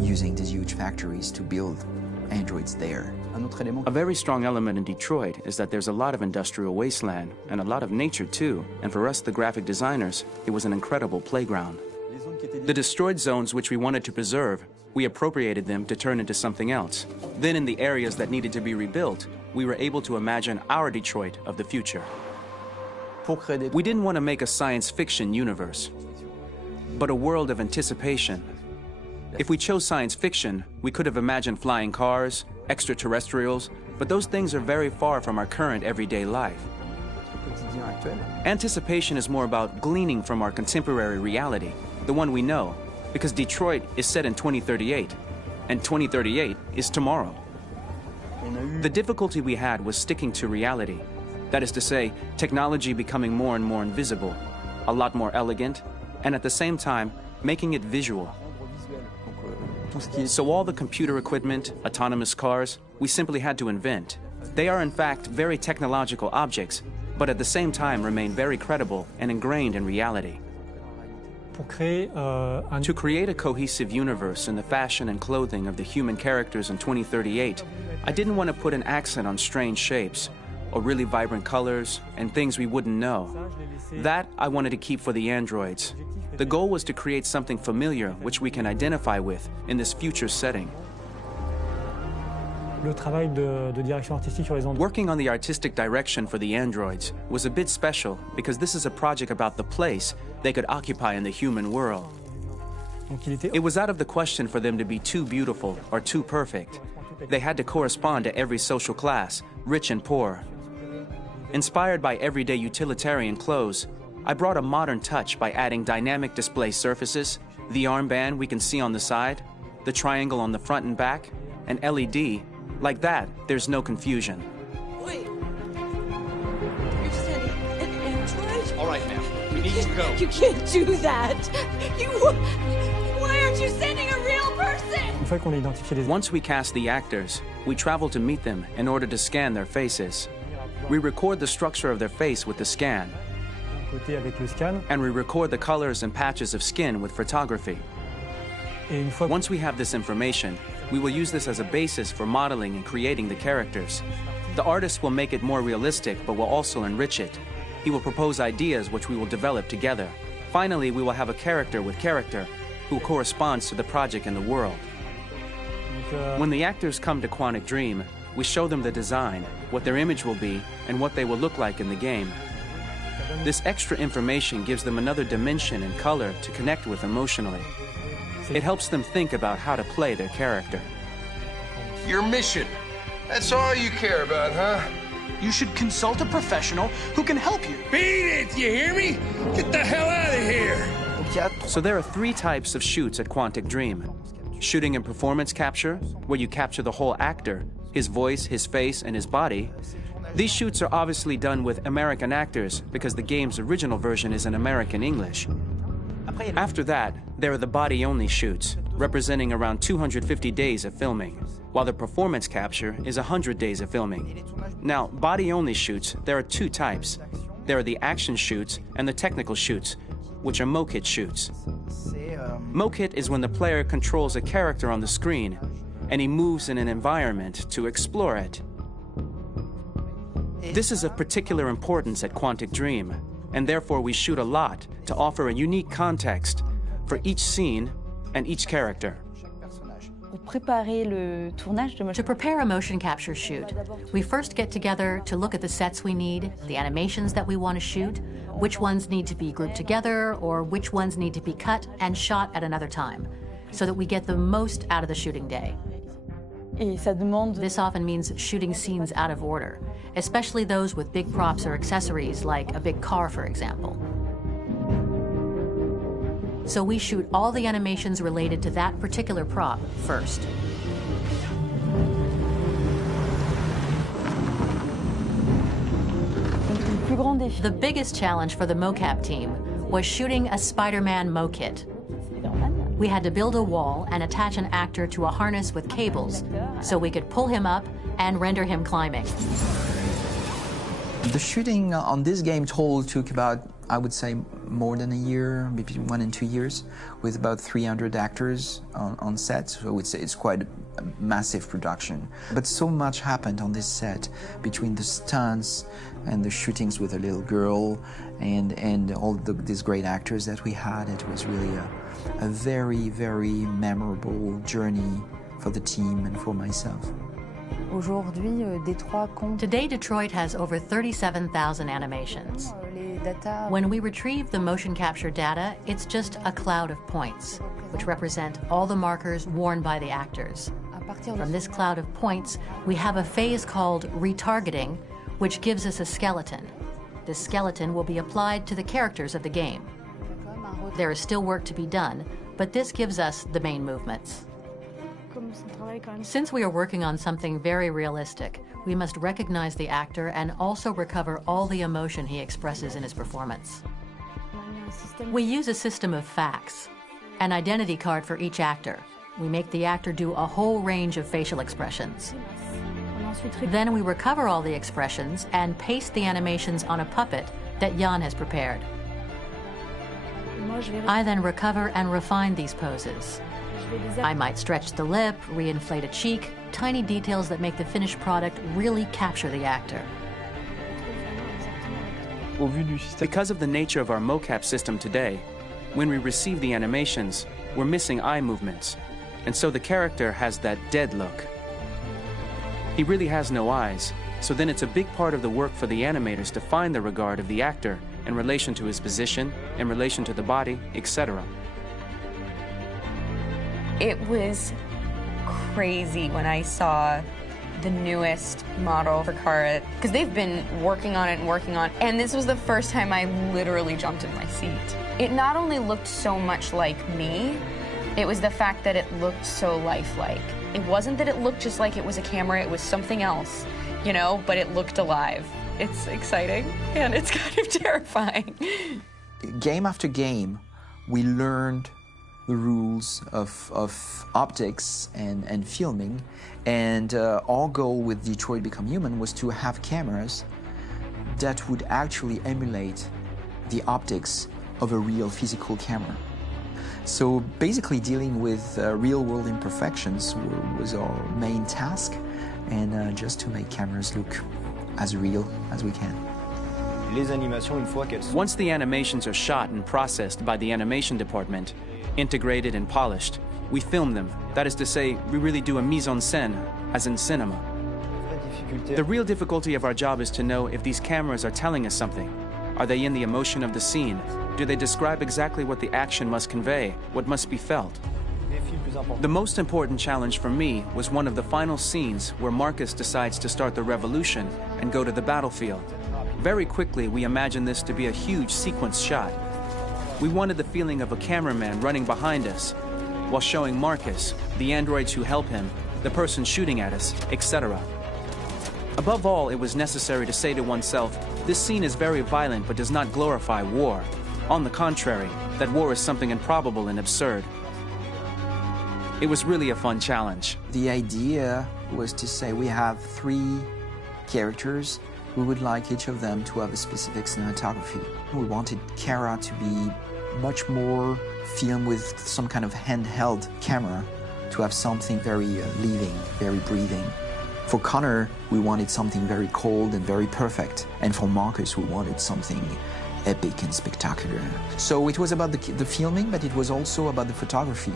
using these huge factories to build androids there. A very strong element in Detroit is that there's a lot of industrial wasteland and a lot of nature too, and for us, the graphic designers, it was an incredible playground. The destroyed zones which we wanted to preserve, we appropriated them to turn into something else. Then in the areas that needed to be rebuilt, we were able to imagine our Detroit of the future. We didn't want to make a science fiction universe, but a world of anticipation. If we chose science fiction, we could have imagined flying cars, extraterrestrials, but those things are very far from our current everyday life. Anticipation is more about gleaning from our contemporary reality, the one we know, because Detroit is set in 2038, and 2038 is tomorrow. The difficulty we had was sticking to reality. That is to say, technology becoming more and more invisible, a lot more elegant, and at the same time, making it visual. So all the computer equipment, autonomous cars, we simply had to invent. They are in fact very technological objects, but at the same time remain very credible and ingrained in reality. To create a cohesive universe in the fashion and clothing of the human characters in 2038, I didn't want to put an accent on strange shapes, or really vibrant colors, and things we wouldn't know. That I wanted to keep for the androids. The goal was to create something familiar which we can identify with in this future setting. Working on the artistic direction for the androids was a bit special because this is a project about the place they could occupy in the human world. It was out of the question for them to be too beautiful or too perfect. They had to correspond to every social class, rich and poor. Inspired by everyday utilitarian clothes, I brought a modern touch by adding dynamic display surfaces, the armband we can see on the side, the triangle on the front and back, an LED. Like that, there's no confusion. Wait. You're sending an android? All right, ma'am. We need to go. You can't do that. Why aren't you sending a real person? Once we cast the actors, we travel to meet them in order to scan their faces. We record the structure of their face with the scan. And we record the colors and patches of skin with photography. Once we have this information, we will use this as a basis for modeling and creating the characters. The artist will make it more realistic, but will also enrich it. He will propose ideas which we will develop together. Finally, we will have a character with character who corresponds to the project and the world. When the actors come to Quantic Dream, we show them the design, what their image will be, and what they will look like in the game. This extra information gives them another dimension and color to connect with emotionally. It helps them think about how to play their character. Your mission. That's all you care about, huh? You should consult a professional who can help you. Beat it, you hear me? Get the hell out of here! So there are 3 types of shoots at Quantic Dream. Shooting and performance capture, where you capture the whole actor, his voice, his face, and his body. These shoots are obviously done with American actors because the game's original version is in American English. After that, there are the body-only shoots, representing around 250 days of filming, while the performance capture is 100 days of filming. Now, body-only shoots, there are 2 types. There are the action shoots and the technical shoots, which are mokit shoots. Mokit is when the player controls a character on the screen, and he moves in an environment to explore it. This is of particular importance at Quantic Dream, and therefore we shoot a lot to offer a unique context for each scene and each character. To prepare a motion capture shoot, we first get together to look at the sets we need, the animations that we want to shoot, which ones need to be grouped together, or which ones need to be cut and shot at another time, so that we get the most out of the shooting day. This often means shooting scenes out of order, especially those with big props or accessories, like a big car, for example. So we shoot all the animations related to that particular prop first. The biggest challenge for the mocap team was shooting a Spider-Man mokit. We had to build a wall and attach an actor to a harness with cables so we could pull him up and render him climbing. The shooting on this game total took about, I would say, more than a year, maybe 1 and 2 years, with about 300 actors on set. So I would say it's quite a massive production. But so much happened on this set between the stunts and the shootings with a little girl and all these great actors that we had. It was really a very, very memorable journey for the team and for myself. Today, Detroit has over 37,000 animations. When we retrieve the motion capture data, it's just a cloud of points, which represent all the markers worn by the actors. From this cloud of points, we have a phase called retargeting, which gives us a skeleton. This skeleton will be applied to the characters of the game. There is still work to be done, but this gives us the main movements. Since we are working on something very realistic, we must recognize the actor and also recover all the emotion he expresses in his performance. We use a system of facts, an identity card for each actor. We make the actor do a whole range of facial expressions. Then we recover all the expressions and paste the animations on a puppet that Jan has prepared. I then recover and refine these poses. I might stretch the lip, reinflate a cheek, tiny details that make the finished product really capture the actor. Because of the nature of our mocap system today, when we receive the animations, we're missing eye movements, and so the character has that dead look. He really has no eyes, so then it's a big part of the work for the animators to find the regard of the actor in relation to his position, in relation to the body, etc. It was crazy when I saw the newest model for Kara, because they've been working on it and working on it, and this was the first time I literally jumped in my seat. It not only looked so much like me, it was the fact that it looked so lifelike. It wasn't that it looked just like it was a camera, it was something else, you know, but it looked alive. It's exciting, and it's kind of terrifying. Game after game, we learned the rules of optics and filming, and our goal with Detroit Become Human was to have cameras that would actually emulate the optics of a real physical camera. So basically dealing with real-world imperfections was our main task, and just to make cameras look as real as we can. Once the animations are shot and processed by the animation department, integrated and polished, we film them. That is to say, we really do a mise en scène, as in cinema. The real difficulty of our job is to know if these cameras are telling us something. Are they in the emotion of the scene? Do they describe exactly what the action must convey, what must be felt? The most important challenge for me was one of the final scenes where Marcus decides to start the revolution and go to the battlefield. Very quickly, we imagined this to be a huge sequence shot. We wanted the feeling of a cameraman running behind us while showing Marcus, the androids who help him, the person shooting at us, etc. Above all, it was necessary to say to oneself, this scene is very violent but does not glorify war. On the contrary, that war is something improbable and absurd. It was really a fun challenge. The idea was to say we have 3 characters. We would like each of them to have a specific cinematography. We wanted Kara to be much more filmed with some kind of handheld camera, to have something very living, very breathing. For Connor, we wanted something very cold and very perfect. And for Marcus, we wanted something epic and spectacular. So it was about the filming, but it was also about the photography.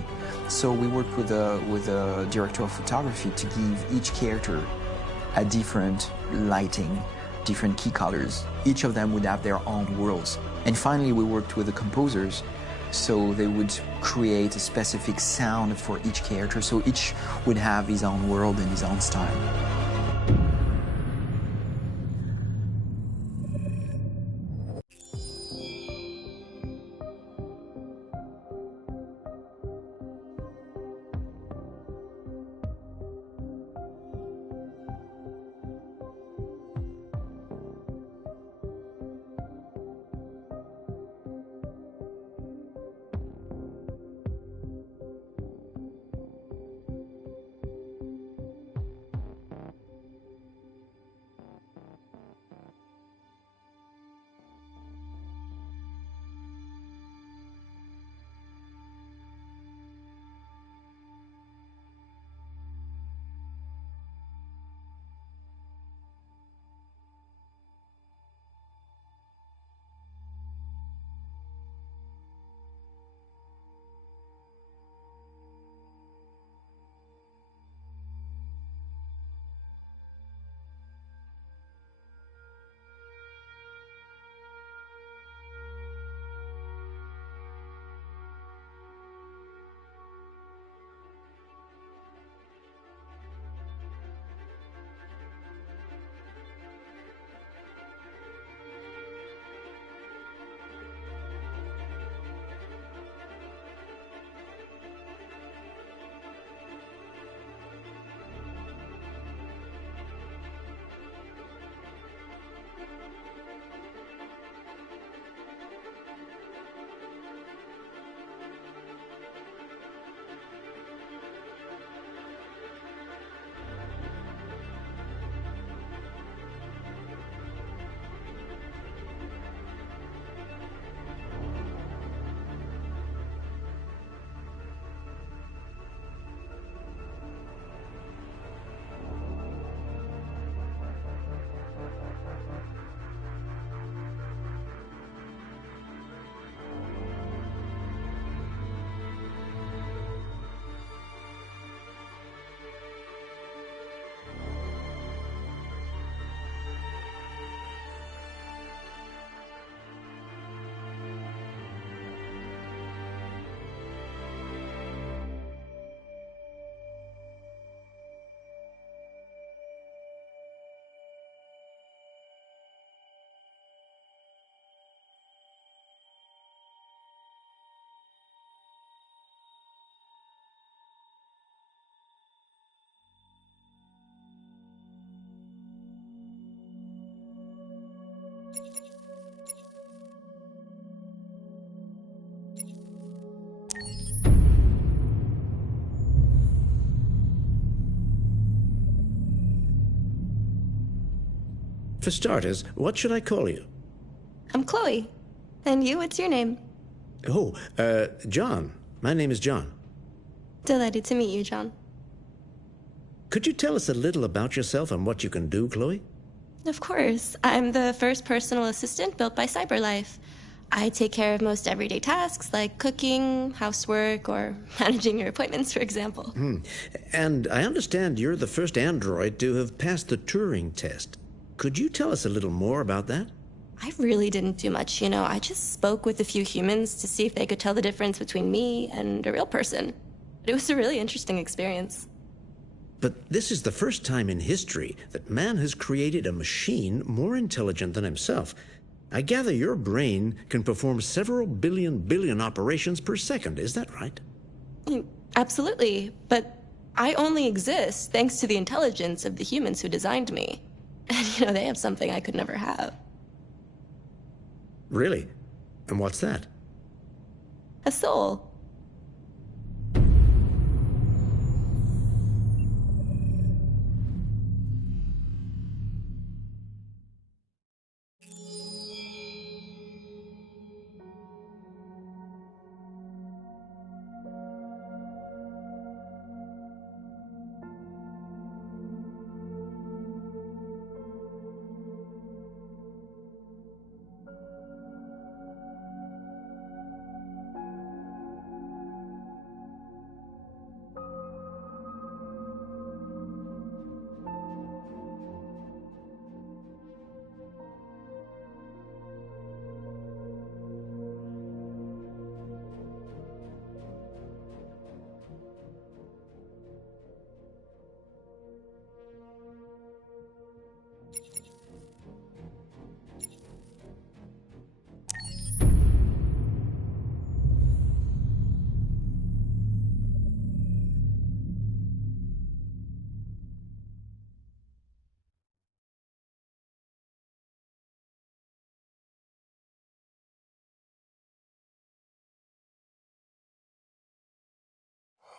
So we worked with a director of photography to give each character a different lighting, different key colors. Each of them would have their own worlds. And finally, we worked with the composers, so they would create a specific sound for each character, so each would have his own world and his own style. For starters, what should I call you? I'm Chloe. And you, what's your name? Oh, John. My name is John. Delighted to meet you, John. Could you tell us a little about yourself and what you can do, Chloe? Of course. I'm the first personal assistant built by CyberLife. I take care of most everyday tasks like cooking, housework, or managing your appointments, for example. And I understand you're the first android to have passed the Turing test. Could you tell us a little more about that? I really didn't do much, you know. I just spoke with a few humans to see if they could tell the difference between me and a real person. It was a really interesting experience. But this is the first time in history that man has created a machine more intelligent than himself. I gather your brain can perform several billion operations per second, is that right? Absolutely, but I only exist thanks to the intelligence of the humans who designed me. And, you know, they have something I could never have. Really? And what's that? A soul.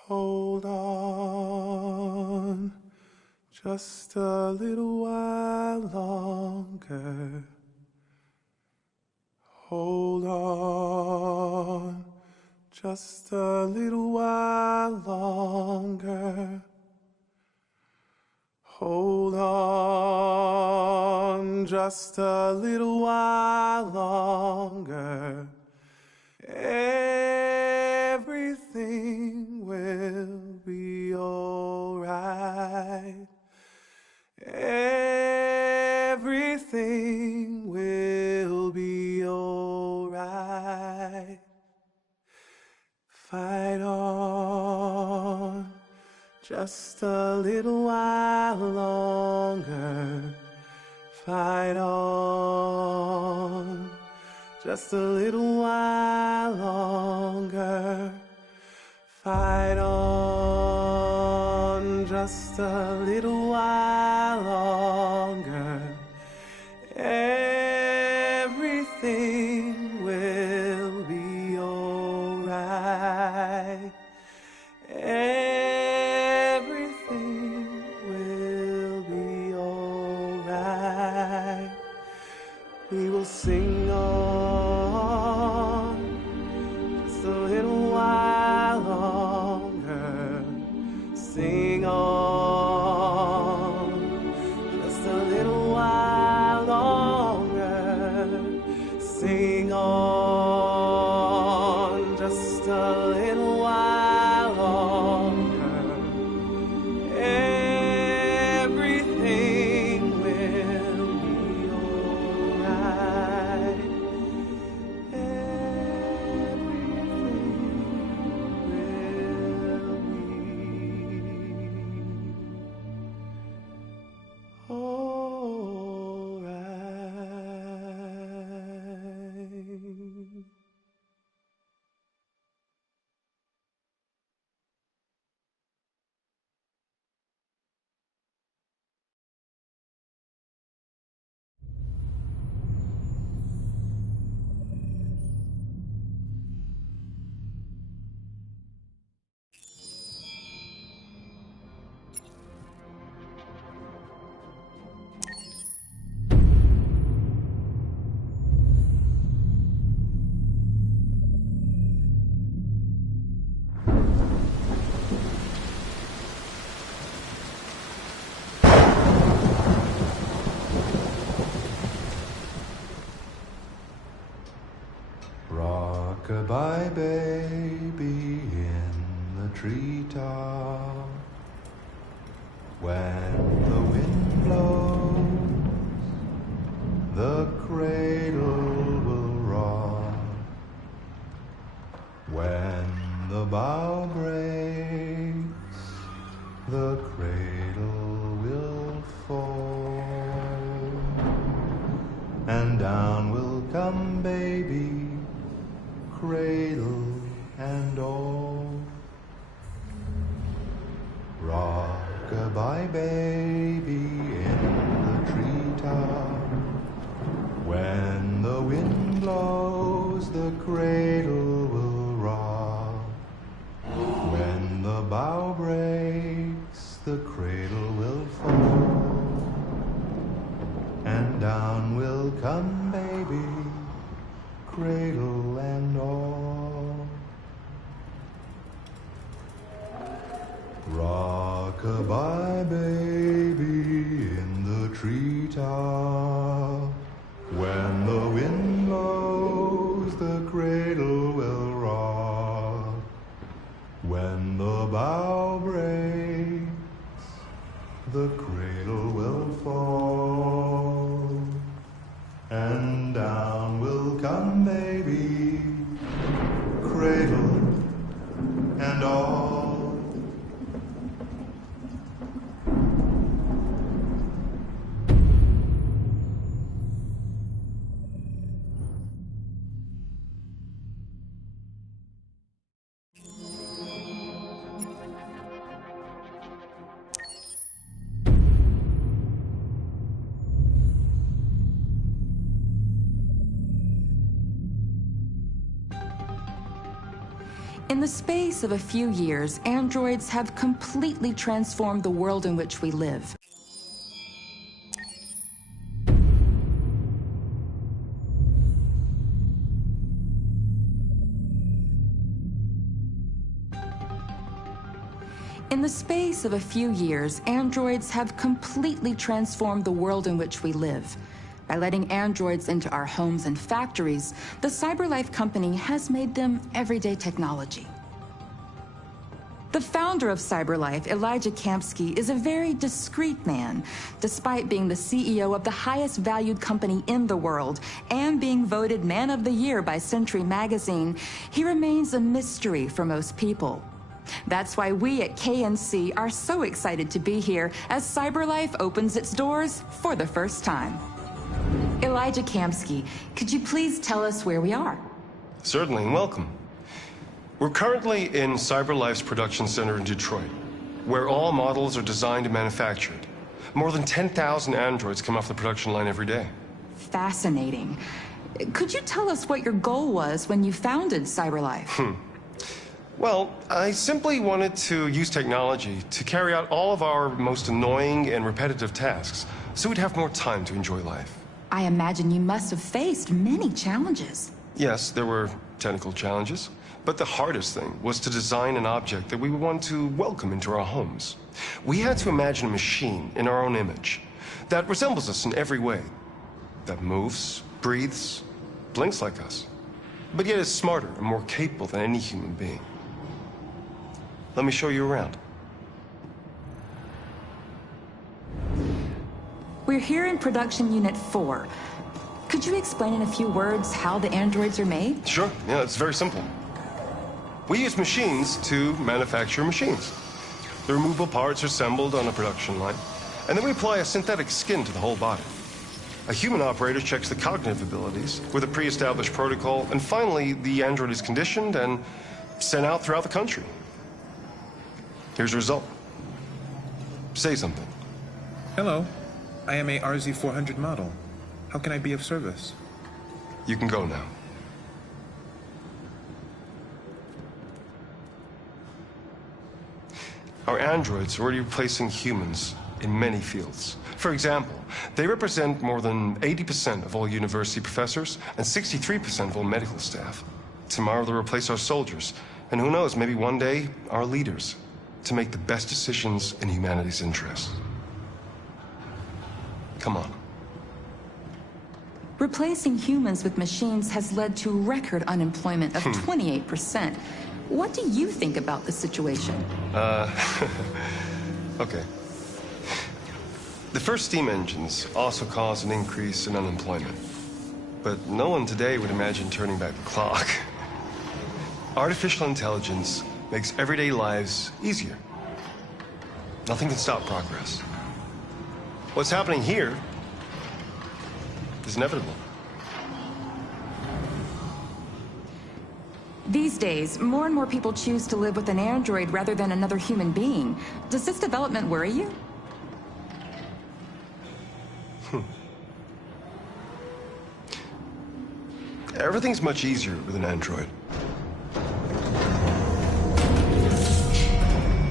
Hold on, just a little while longer. Hold on, just a little while longer. Hold on, just a little while longer. Everything will be alright. Everything will be alright. Fight on, just a little while longer. Fight on, just a little while longer. Fight on, just a little while longer. Everything will be alright. Everything will be alright. We will sing on just a little while longer. Sing on just a little while longer. Sing on just a little while longer. Everything will be alright. Alright. Rock-a-bye baby in the treetop. When the wind blows, the cradle will rock. When the bough breaks, the cradle will fall. And down will come baby, cradle and all. Rock-a-bye baby in the treetop. When the wind blows, the cradle will rock. When the bough breaks, the cradle will fall. And down will come baby, cradle and all. Rock-a-bye baby in the treetop. When the wind blows, the cradle will rock. When the bough breaks, the cradle will fall. And down will come baby, cradle and all. In the space of a few years, androids have completely transformed the world in which we live. In the space of a few years, androids have completely transformed the world in which we live. By letting androids into our homes and factories, the CyberLife company has made them everyday technology. The founder of CyberLife, Elijah Kamsky, is a very discreet man. Despite being the CEO of the highest valued company in the world and being voted Man of the Year by Century Magazine, he remains a mystery for most people. That's why we at KNC are so excited to be here as CyberLife opens its doors for the first time. Elijah Kamsky, could you please tell us where we are? Certainly, and welcome. We're currently in CyberLife's production center in Detroit, where all models are designed and manufactured. More than 10,000 androids come off the production line every day. Fascinating. Could you tell us what your goal was when you founded CyberLife? Well, I simply wanted to use technology to carry out all of our most annoying and repetitive tasks, so we'd have more time to enjoy life. I imagine you must have faced many challenges. Yes, there were technical challenges, but the hardest thing was to design an object that we would want to welcome into our homes. We had to imagine a machine in our own image that resembles us in every way, that moves, breathes, blinks like us, but yet is smarter and more capable than any human being. Let me show you around. We're here in Production Unit 4. Could you explain in a few words how the androids are made? Sure, yeah, it's very simple. We use machines to manufacture machines. The removable parts are assembled on a production line, and then we apply a synthetic skin to the whole body. A human operator checks the cognitive abilities with a pre-established protocol, and finally, the android is conditioned and sent out throughout the country. Here's the result. Say something. Hello. I am a RZ400 model. How can I be of service? You can go now. Our androids are already replacing humans in many fields. For example, they represent more than 80% of all university professors and 63% of all medical staff. Tomorrow they'll replace our soldiers, and who knows, maybe one day, our leaders, to make the best decisions in humanity's interest. Come on. Replacing humans with machines has led to record unemployment of 28%. What do you think about the situation? Okay. The first steam engines also caused an increase in unemployment. But no one today would imagine turning back the clock. Artificial intelligence makes everyday lives easier. Nothing can stop progress. What's happening here is inevitable. These days, more and more people choose to live with an android rather than another human being. Does this development worry you? Everything's much easier with an android.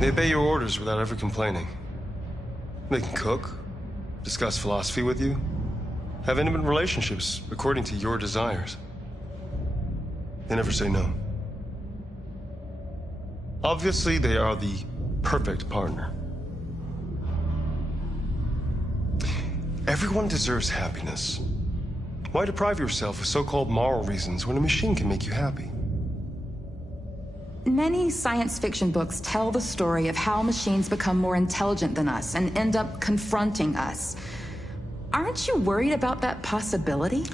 They obey your orders without ever complaining. They can cook, discuss philosophy with you, have intimate relationships according to your desires. They never say no. Obviously, they are the perfect partner. Everyone deserves happiness. Why deprive yourself of so-called moral reasons when a machine can make you happy? Many science fiction books tell the story of how machines become more intelligent than us and end up confronting us. Aren't you worried about that possibility?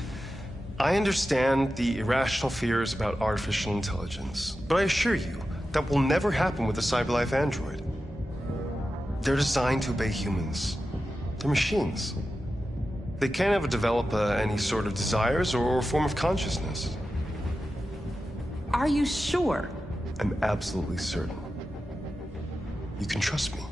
I understand the irrational fears about artificial intelligence, but I assure you that will never happen with a CyberLife android. They're designed to obey humans. They're machines. They can't ever develop any sort of desires or form of consciousness. Are you sure? I'm absolutely certain. You can trust me.